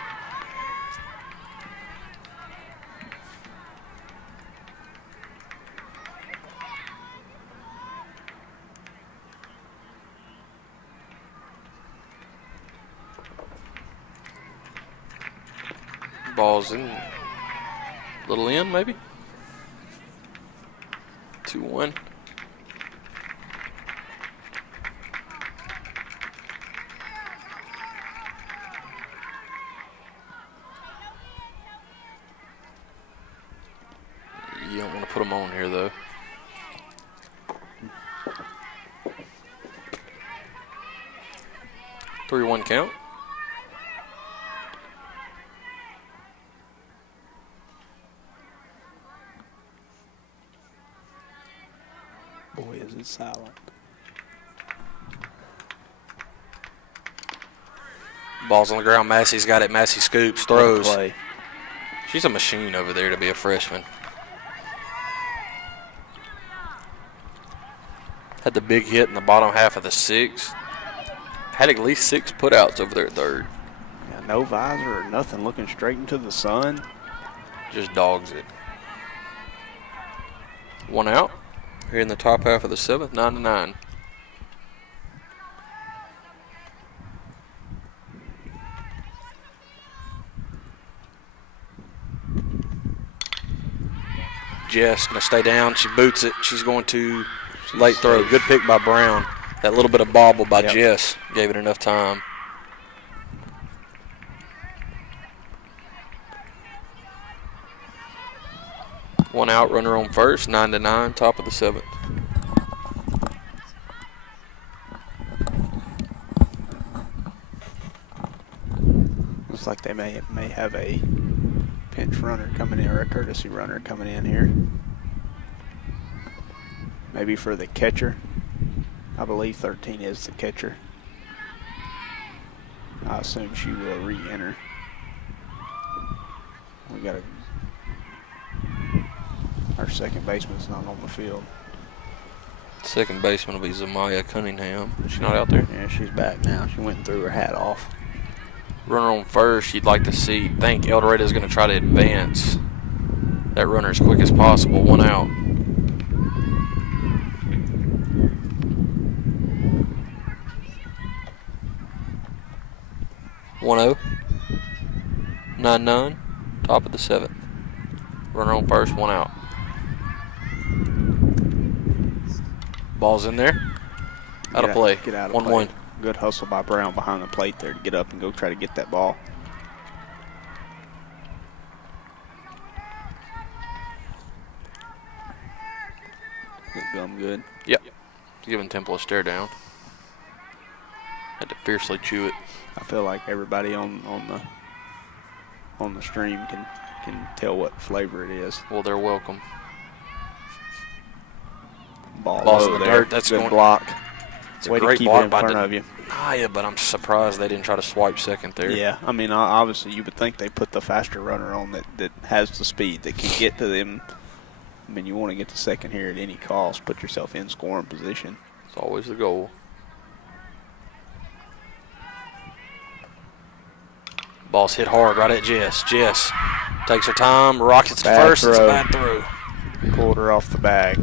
Ball's in. Little in, maybe. 2-1. You don't want to put them on here, though. Three-one count. Boy, is it silent. Ball's on the ground. Massey's got it. Massey scoops, throws. She's a machine over there to be a freshman. Had the big hit in the bottom half of the 6th. Had at least 6 putouts over there at 3rd. Yeah, no visor or nothing, looking straight into the sun. Just dogs it. 1 out. Here in the top half of the 7th, 9-9. Jess going to stay down. She boots it. She's going to late throw. Good pick by Brown. That little bit of bobble by Jess gave it enough time. One out, runner on first, 9-9, top of the 7th. Looks like they may have a pinch runner coming in, or a courtesy runner coming in here. Maybe for the catcher. I believe 13 is the catcher. I assume she will re-enter. We got our second baseman's not on the field. Second baseman will be Zamaya Cunningham. She's not out there? Yeah, she's back now. She went and threw her hat off. Runner on first, you'd like to think El Dorado's going to try to advance that runner as quick as possible. 1 out. One 0. 9-9. Top of the 7th. Runner on first, 1 out. Ball's in there. Out of play. Get out of 1-1. Good hustle by Brown behind the plate there to get up and go try to get that ball. Good gum good. Yep. Giving Temple a stare down. Had to fiercely chew it. I feel like everybody on the stream can tell what flavor it is. Well, they're welcome. Ball's in the dirt. That's good going block. It's Way a great to keep block it in by front of you. Yeah, but I'm surprised they didn't try to swipe second there. Yeah, I mean, obviously you would think they put the faster runner on that has the speed that can get to them. I mean, you want to get to second here at any cost. Put yourself in scoring position. It's always the goal. Ball's hit hard right at Jess. Jess takes her time, rockets to first. It's a bad throw. Pulled her off the bag.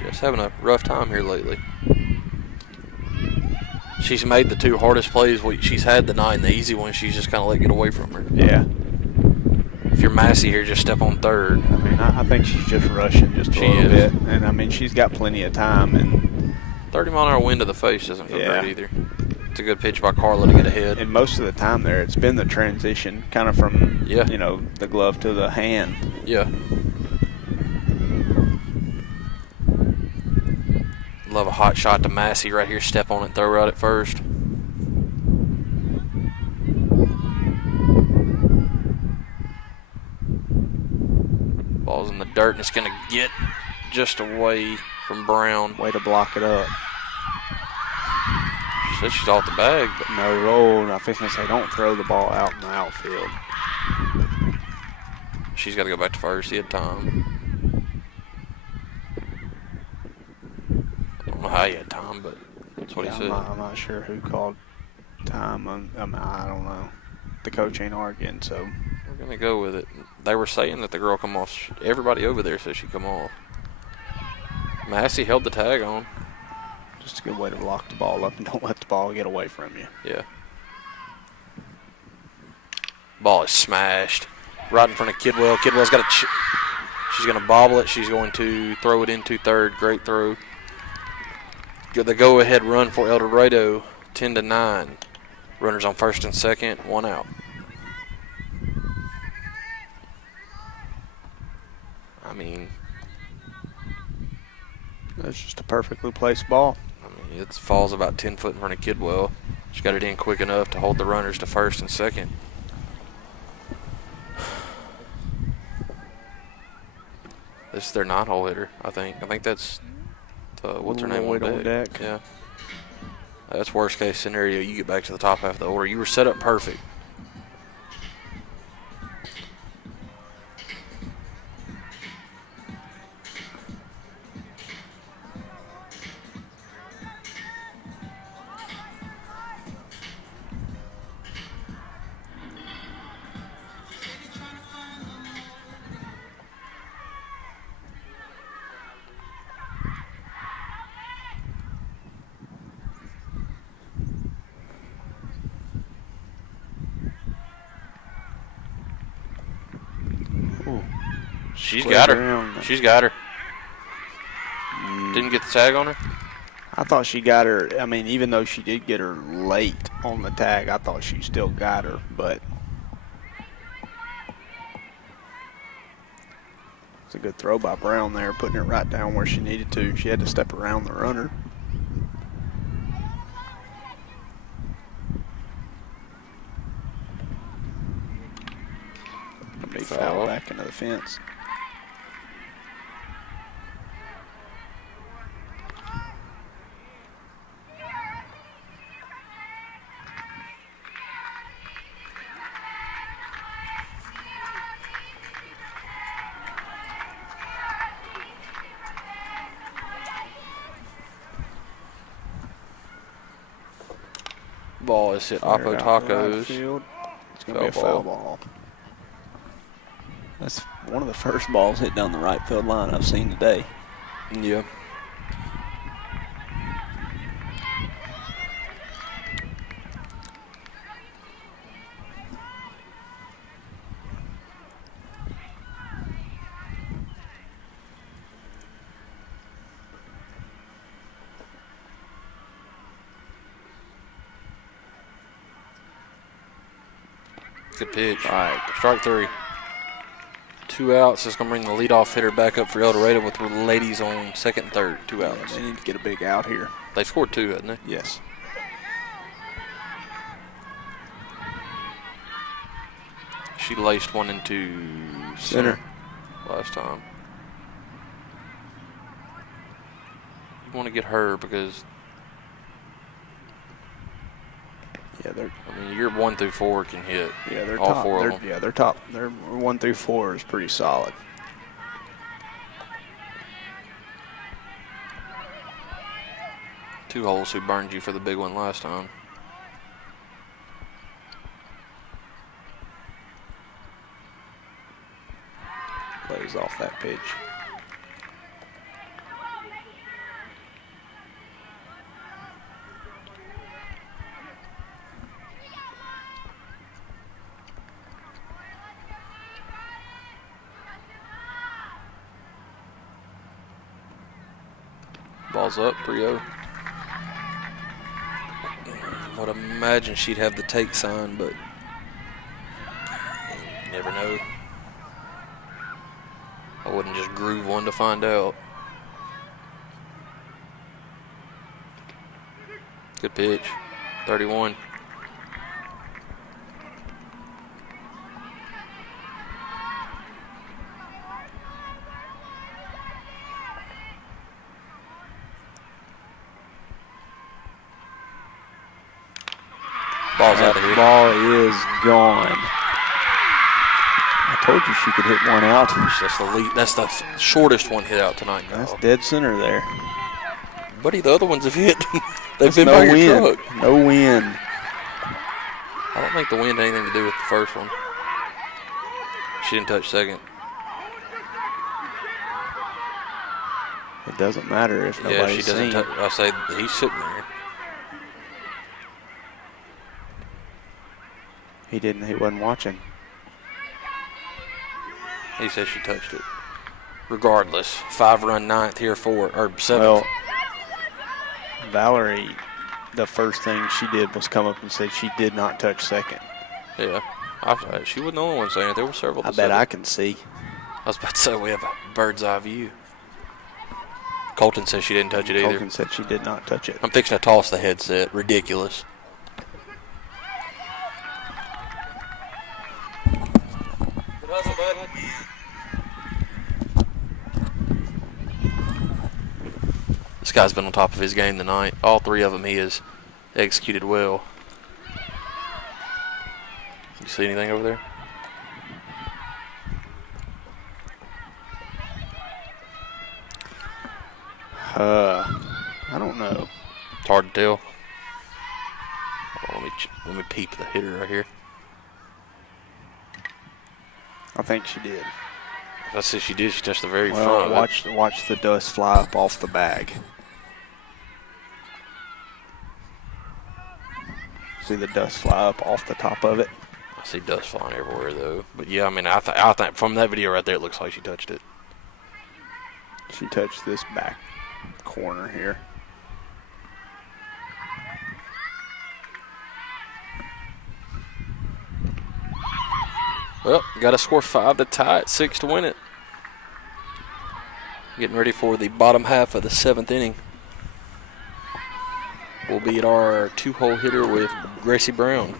Jess She's having a rough time here lately. She's made the 2 hardest plays she's had tonight, and the easy one she's just kind of let get away from her. Yeah. If you're Massey here, just step on third. I mean, I think she's just rushing just a little bit. And, I mean, she's got plenty of time. And 30-mile-an-hour wind to the face doesn't feel great either. It's a good pitch by Carla to get ahead. And most of the time there, it's been the transition kind of from, you know, the glove to the hand. Yeah. Love a hot shot to Massey right here. Step on it, throw right at first. Ball's in the dirt, and it's going to get just away from Brown. Way to block it up. She says she's off the bag. But no roll. I think they say don't throw the ball out in the outfield. She's got to go back to first. He had time. I don't know how he had time, but that's what he said. I'm not sure who called time. I don't know. The coach ain't arguing, so. We're going to go with it. They were saying that the girl come off. Everybody over there says she come off. Massey held the tag on. Just a good way to lock the ball up and don't let the ball get away from you. Yeah. Ball is smashed. Right in front of Kidwell. Kidwell's got she's going to bobble it. She's going to throw it into third. Great throw. The go-ahead run for El Dorado, 10-9. Runners on first and second, 1 out. I mean, that's just a perfectly placed ball. I mean, it falls about 10 foot in front of Kidwell. She got it in quick enough to hold the runners to first and second. This is their 9-hole hitter, I think. I think that's what's her name on deck? Yeah. That's worst case scenario. You get back to the top half of the order. You were set up perfect. She's got her. She's got her. Didn't get the tag on her? I thought she got her. I mean, even though she did get her late on the tag, I thought she still got her. But it's a good throw by Brown there, putting it right down where she needed to. She had to step around the runner. Somebody fouled back into the fence. Ball is hit Oppo Tacos. It's going to be a foul ball. That's one of the first balls hit down the right field line I've seen today. Yeah. Good pitch. All right. Strike 3. 2 outs. It's going to bring the leadoff hitter back up for El Dorado with the ladies on second and third. 2 outs. They need to get a big out here. They scored 2, hadn't they? Yes. She laced one into center last time. You want to get her because I mean, your 1 through 4 can hit. Yeah, they're all top. 4 of them. Yeah, they're top. Their 1 through 4 is pretty solid. Two holes who burned you for the big one last time. Plays off that pitch. Ball's up, 3-0. Would imagine she'd have the take sign, but you never know. I wouldn't just groove one to find out. Good pitch. 31. Ball's out of here. Ball is gone. I told you she could hit one out. That's the shortest one hit out tonight, Kyle. That's dead center there. Buddy, the other ones have hit. They've been no by your wind. truck. No wind. I don't think the wind had anything to do with the first one. She didn't touch second. It doesn't matter if nobody's Yeah, she doesn't touch. I say he's sitting there. He didn't. He wasn't watching. He says she touched it. Regardless, 5-run ninth here, 7th. Well, Valerie, the first thing she did was come up and said she did not touch second. Yeah, she wasn't the only one saying it. There were several. I bet I can see. I was about to say we have a bird's eye view. Colton says she didn't touch it either. Colton said she did not touch it. I'm fixing to toss the headset. Ridiculous. Good hustle, bud. This guy's been on top of his game tonight. All three of them he has executed well. You see anything over there? I don't know. It's hard to tell. Let me peep the hitter right here. I think she did. If I see she did, she touched the very front. Watch the dust fly up off the bag. See the dust fly up off the top of it? I see dust flying everywhere, though. But, yeah, I mean, I think from that video right there, it looks like she touched it. She touched this back corner here. Well, got to score 5 to tie it, 6 to win it. Getting ready for the bottom half of the 7th inning. We'll be at our 2-hole hitter with Gracie Brown.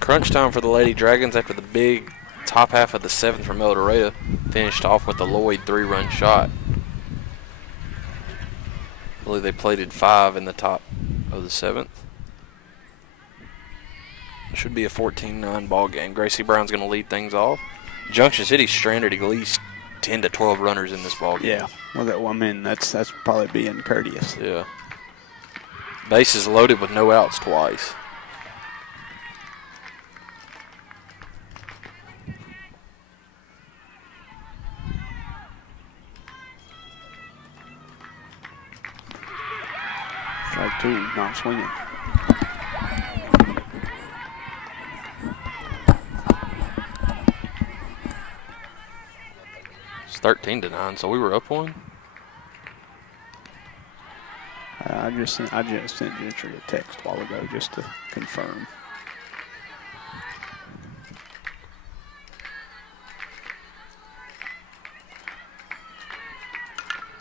Crunch time for the Lady Dragons after the big top half of the 7th from El Dorado. Finished off with the Lloyd 3-run shot. I believe they plated 5 in the top of the 7th. It should be a 14-9 ball game. Gracie Brown's going to lead things off. Junction City's stranded at least 10 to 12 runners in this ball game. Yeah, well, I mean that's probably being courteous. Yeah. Bases loaded with no outs twice. Strike 2, not swinging. It's 13 to 9, so we were up 1. I just sent Gentry a text a while ago just to confirm.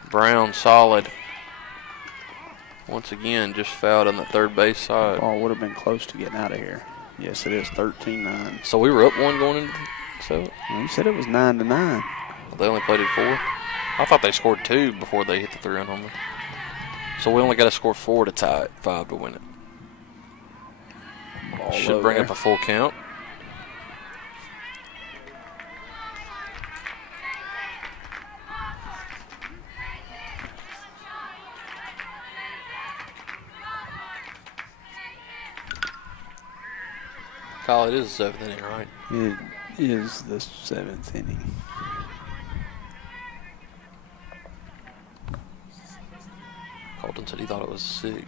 Brown solid. Once again, just fouled on the third base side. Ball would have been close to getting out of here. Yes, it is 13-9. So we were up one going into so. Well, you said it was 9-9. Well, they only played it 4. I thought they scored 2 before they hit the 3-run homer. So we only got to score 4 to tie it, 5 to win it. Ball should bring up a full count. Kyle, it is the 7th inning, right? It is the 7th inning. Colton said he thought it was 6th.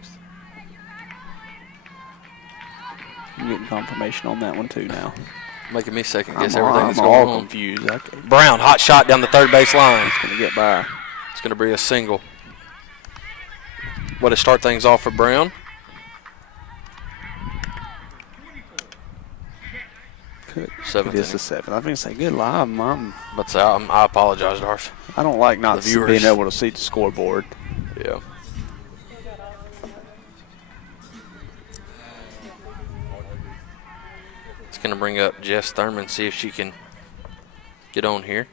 I'm getting confirmation on that one too now. Making me second guess everything that's I'm going all on. Confused. Okay. Brown, hot shot down the third base line. It's going to get by. It's going to be a single. Way to start things off for Brown. Good. 7th It is the 7th. I think say good live, Mom. But I apologize, Darth. I don't like not The viewers. being able to see the scoreboard. Yeah. It's going to bring up Jess Thurman, see if she can get on here.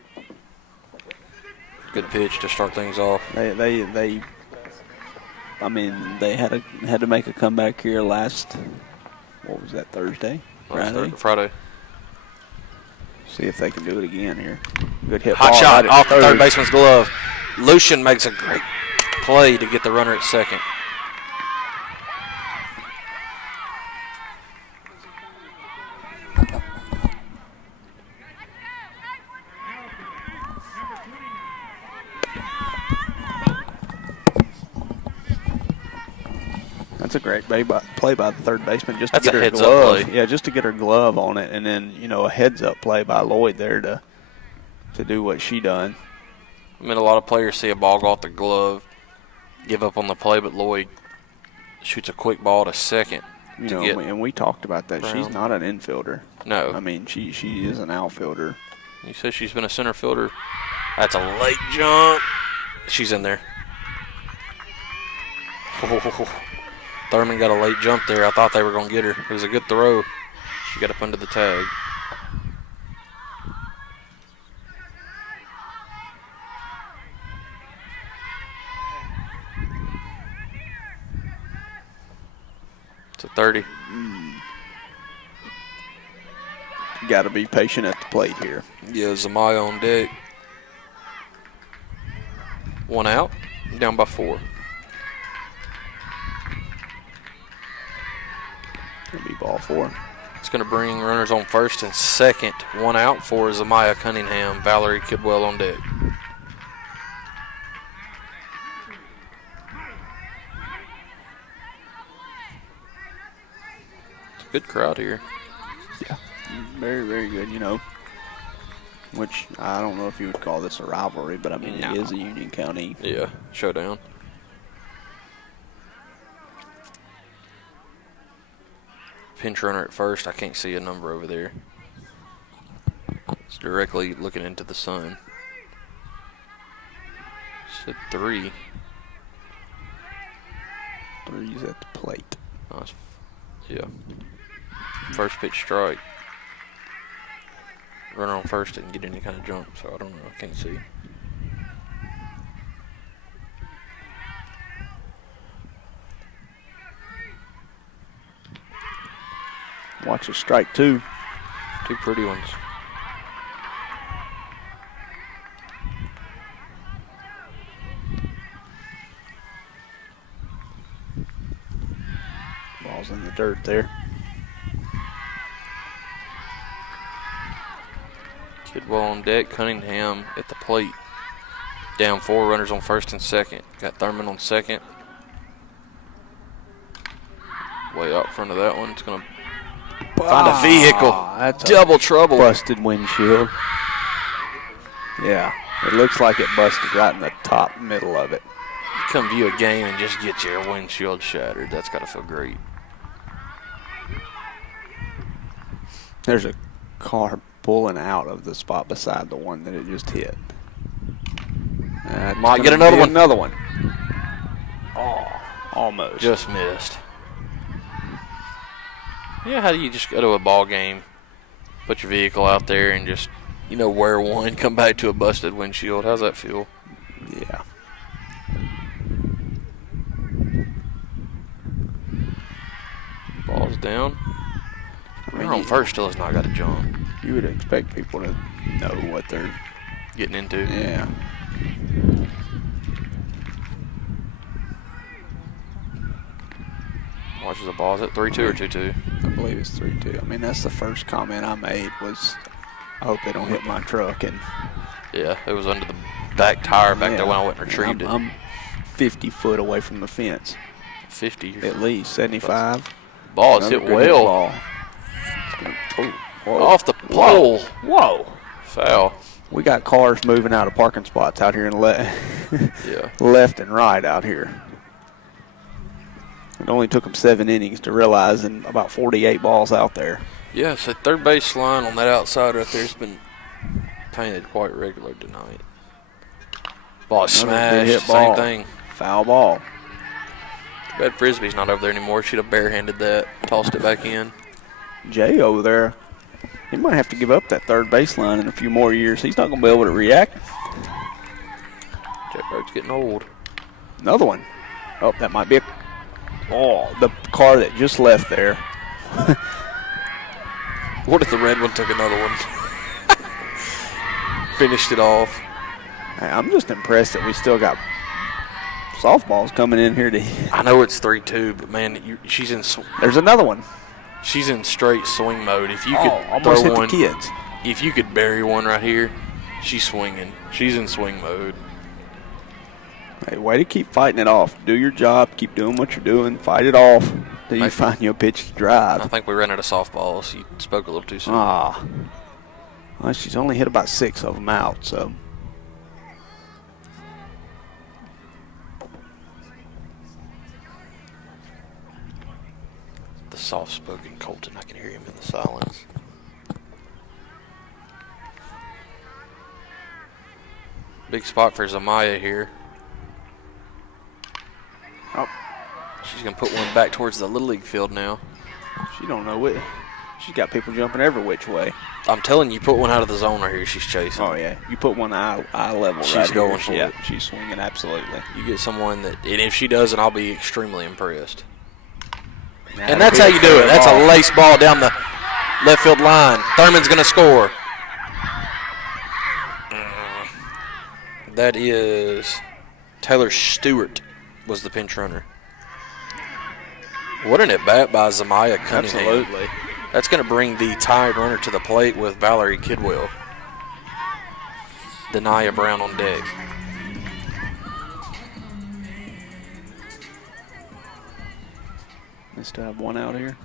Good pitch to start things off. They I mean, they had to make a comeback here last, what was that, Thursday? Friday. See if they can do it again here. Good hit. Hot ball shot right at off the third baseman's glove. Lucian makes a great play to get the runner at second. That's a great play by the third baseman just to That's get a her heads-up glove. play. Yeah, just to get her glove on it, and then a heads-up play by Lloyd there to do what she done. I mean, a lot of players see a ball go off the glove, give up on the play, but Lloyd shoots a quick ball to second. And we talked about that. Brown. She's not an infielder. No. I mean, she is an outfielder. You said she's been a center fielder. That's a late jump. She's in there. Oh, Thurman got a late jump there. I thought they were going to get her. It was a good throw. She got up under the tag. It's a 30. Got to be patient at the plate here. Yeah, Zamaya on deck. 1 out. Down by 4. Gonna be ball 4. It's going to bring runners on first and second. 1 out for Zamaya Cunningham. Valerie Kidwell on deck. It's a good crowd here. Yeah, very, very good, which I don't know if you would call this a rivalry, but I mean, No. It is a Union County. Yeah, showdown. Pinch runner at first. I can't see a number over there. It's directly looking into the sun. Said 3. 3's at the plate. Yeah. First pitch strike. Runner on first didn't get any kind of jump, so I don't know. I can't see. Watch a strike 2. 2 pretty ones. Ball's in the dirt there. Kidwell on deck. Cunningham at the plate. Down 4 runners on first and second. Got Thurman on second. Way out front of that one. It's going to find a vehicle. That's Double trouble. busted windshield. Yeah, it looks like it busted right in the top middle of it. come view a game and just get your windshield shattered. That's got to feel great. There's a car pulling out of the spot beside the one that it just hit. Might get another one. Another one. Oh, almost. Just missed. Yeah, how do you just go to a ball game, put your vehicle out there, and just, wear one, come back to a busted windshield? How's that feel? Yeah. Ball's down. Runner on first still has not got a jump. You would expect people to know what they're getting into. Yeah. Watches the ball. Is it 3-2 or 2-2? I believe it's 3-2. I mean, that's the first comment I made was, I hope they don't hit my truck. And yeah, it was under the back tire back there when I went and retrieved it. I'm 50 foot away from the fence. 50? At least, 75. Ball is hit well. Ball. Off the pole. Whoa. Foul. We got cars moving out of parking spots out here and left and right out here. It only took them 7 innings to realize, and about 48 balls out there. Yeah, so third base line on that outside right there has been painted quite regular tonight. Ball smashed, same thing. Foul ball. Too bad Frisbee's not over there anymore. She'd have barehanded that, tossed it back in. Jay over there, he might have to give up that third baseline in a few more years. He's not going to be able to react. Jack Bird's getting old. Another one. Oh, that might be the car that just left there. What if the red one took another one? Finished it off. Hey, I'm just impressed that we still got softballs coming in here. I know it's 3-2, but man, she's in. There's another one. She's in straight swing mode. If you could almost throw hit one, the kids. If you could bury one right here, she's swinging. She's in swing mode. Hey, way to keep fighting it off. Do your job. Keep doing what you're doing. Fight it off till you find your pitch to drive. I think we ran out of softballs. You spoke a little too soon. Well, she's only hit about 6 of them out, so. The soft-spoken Colton, I can hear him in the silence. Big spot for Zamaya here. Oh. She's going to put one back towards the Little League field now. She don't know it. She's got people jumping every which way. I'm telling you, put one out of the zone right here. She's chasing. Oh, yeah. You put one eye level she's right going here. for it. She's swinging absolutely. You get someone that, and if she doesn't, I'll be extremely impressed. And that's how you do it. That's a lace ball down the left field line. Thurman's going to score. That is Taylor Stewart was the pinch runner. What an at-bat by Zamaya Cunningham. Absolutely. That's going to bring the tied runner to the plate with Valerie Kidwell. Denia Brown on deck. They still have one out here?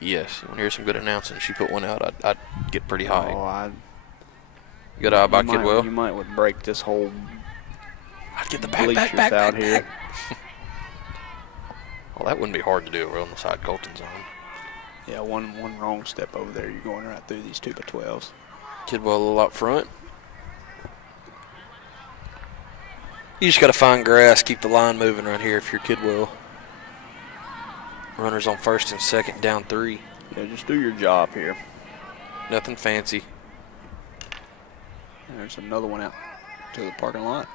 Yes. You want to hear some good announcing? She put one out. I'd get pretty high. Oh, Good eye by Kidwell. You might would break this whole I'd get the back out here. Well, that wouldn't be hard to do over on the side Colton's on. Yeah, one wrong step over there, you're going right through these 2x12s. Kidwell a little up front. You just got to find grass, keep the line moving right here if you're Kidwell. Runners on first and second, down 3. Yeah, just do your job here. Nothing fancy. And there's another one out to the parking lot.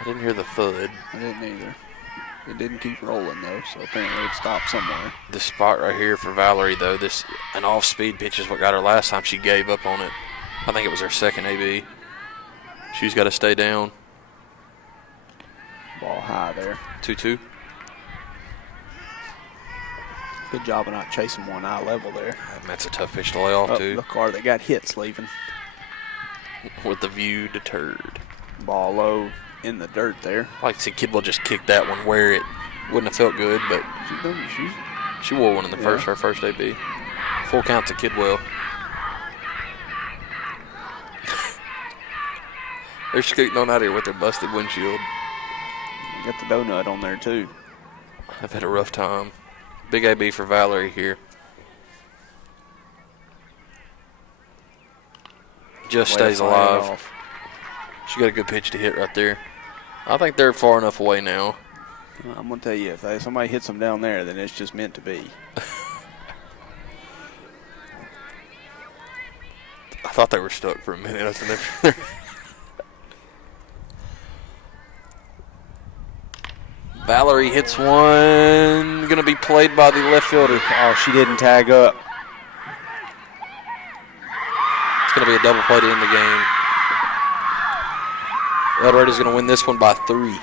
I didn't hear the thud. I didn't either. It didn't keep rolling, though, so apparently it stopped somewhere. This spot right here for Valerie, though, an off-speed pitch is what got her last time. She gave up on it. I think it was her second AB. She's got to stay down. Ball high there. 2-2. Good job of not chasing one eye level there. That's a tough pitch to lay off, too. The car that got hit's leaving. With the view deterred. Ball low in the dirt there. I like to see Kidwell just kick that one where it wouldn't have felt good, but she wore one in the first, her first AB. Full count to Kidwell. They're scooting on out here with their busted windshield. Got the donut on there, too. I've had a rough time. Big AB for Valerie here. Just stays alive. She got a good pitch to hit right there. I think they're far enough away now. I'm going to tell you, if somebody hits them down there, then it's just meant to be. I thought they were stuck for a minute. Valerie hits one. Going to be played by the left fielder. Oh, she didn't tag up. It's going to be a double play to end the game. El Dorado's going to win this one by 3.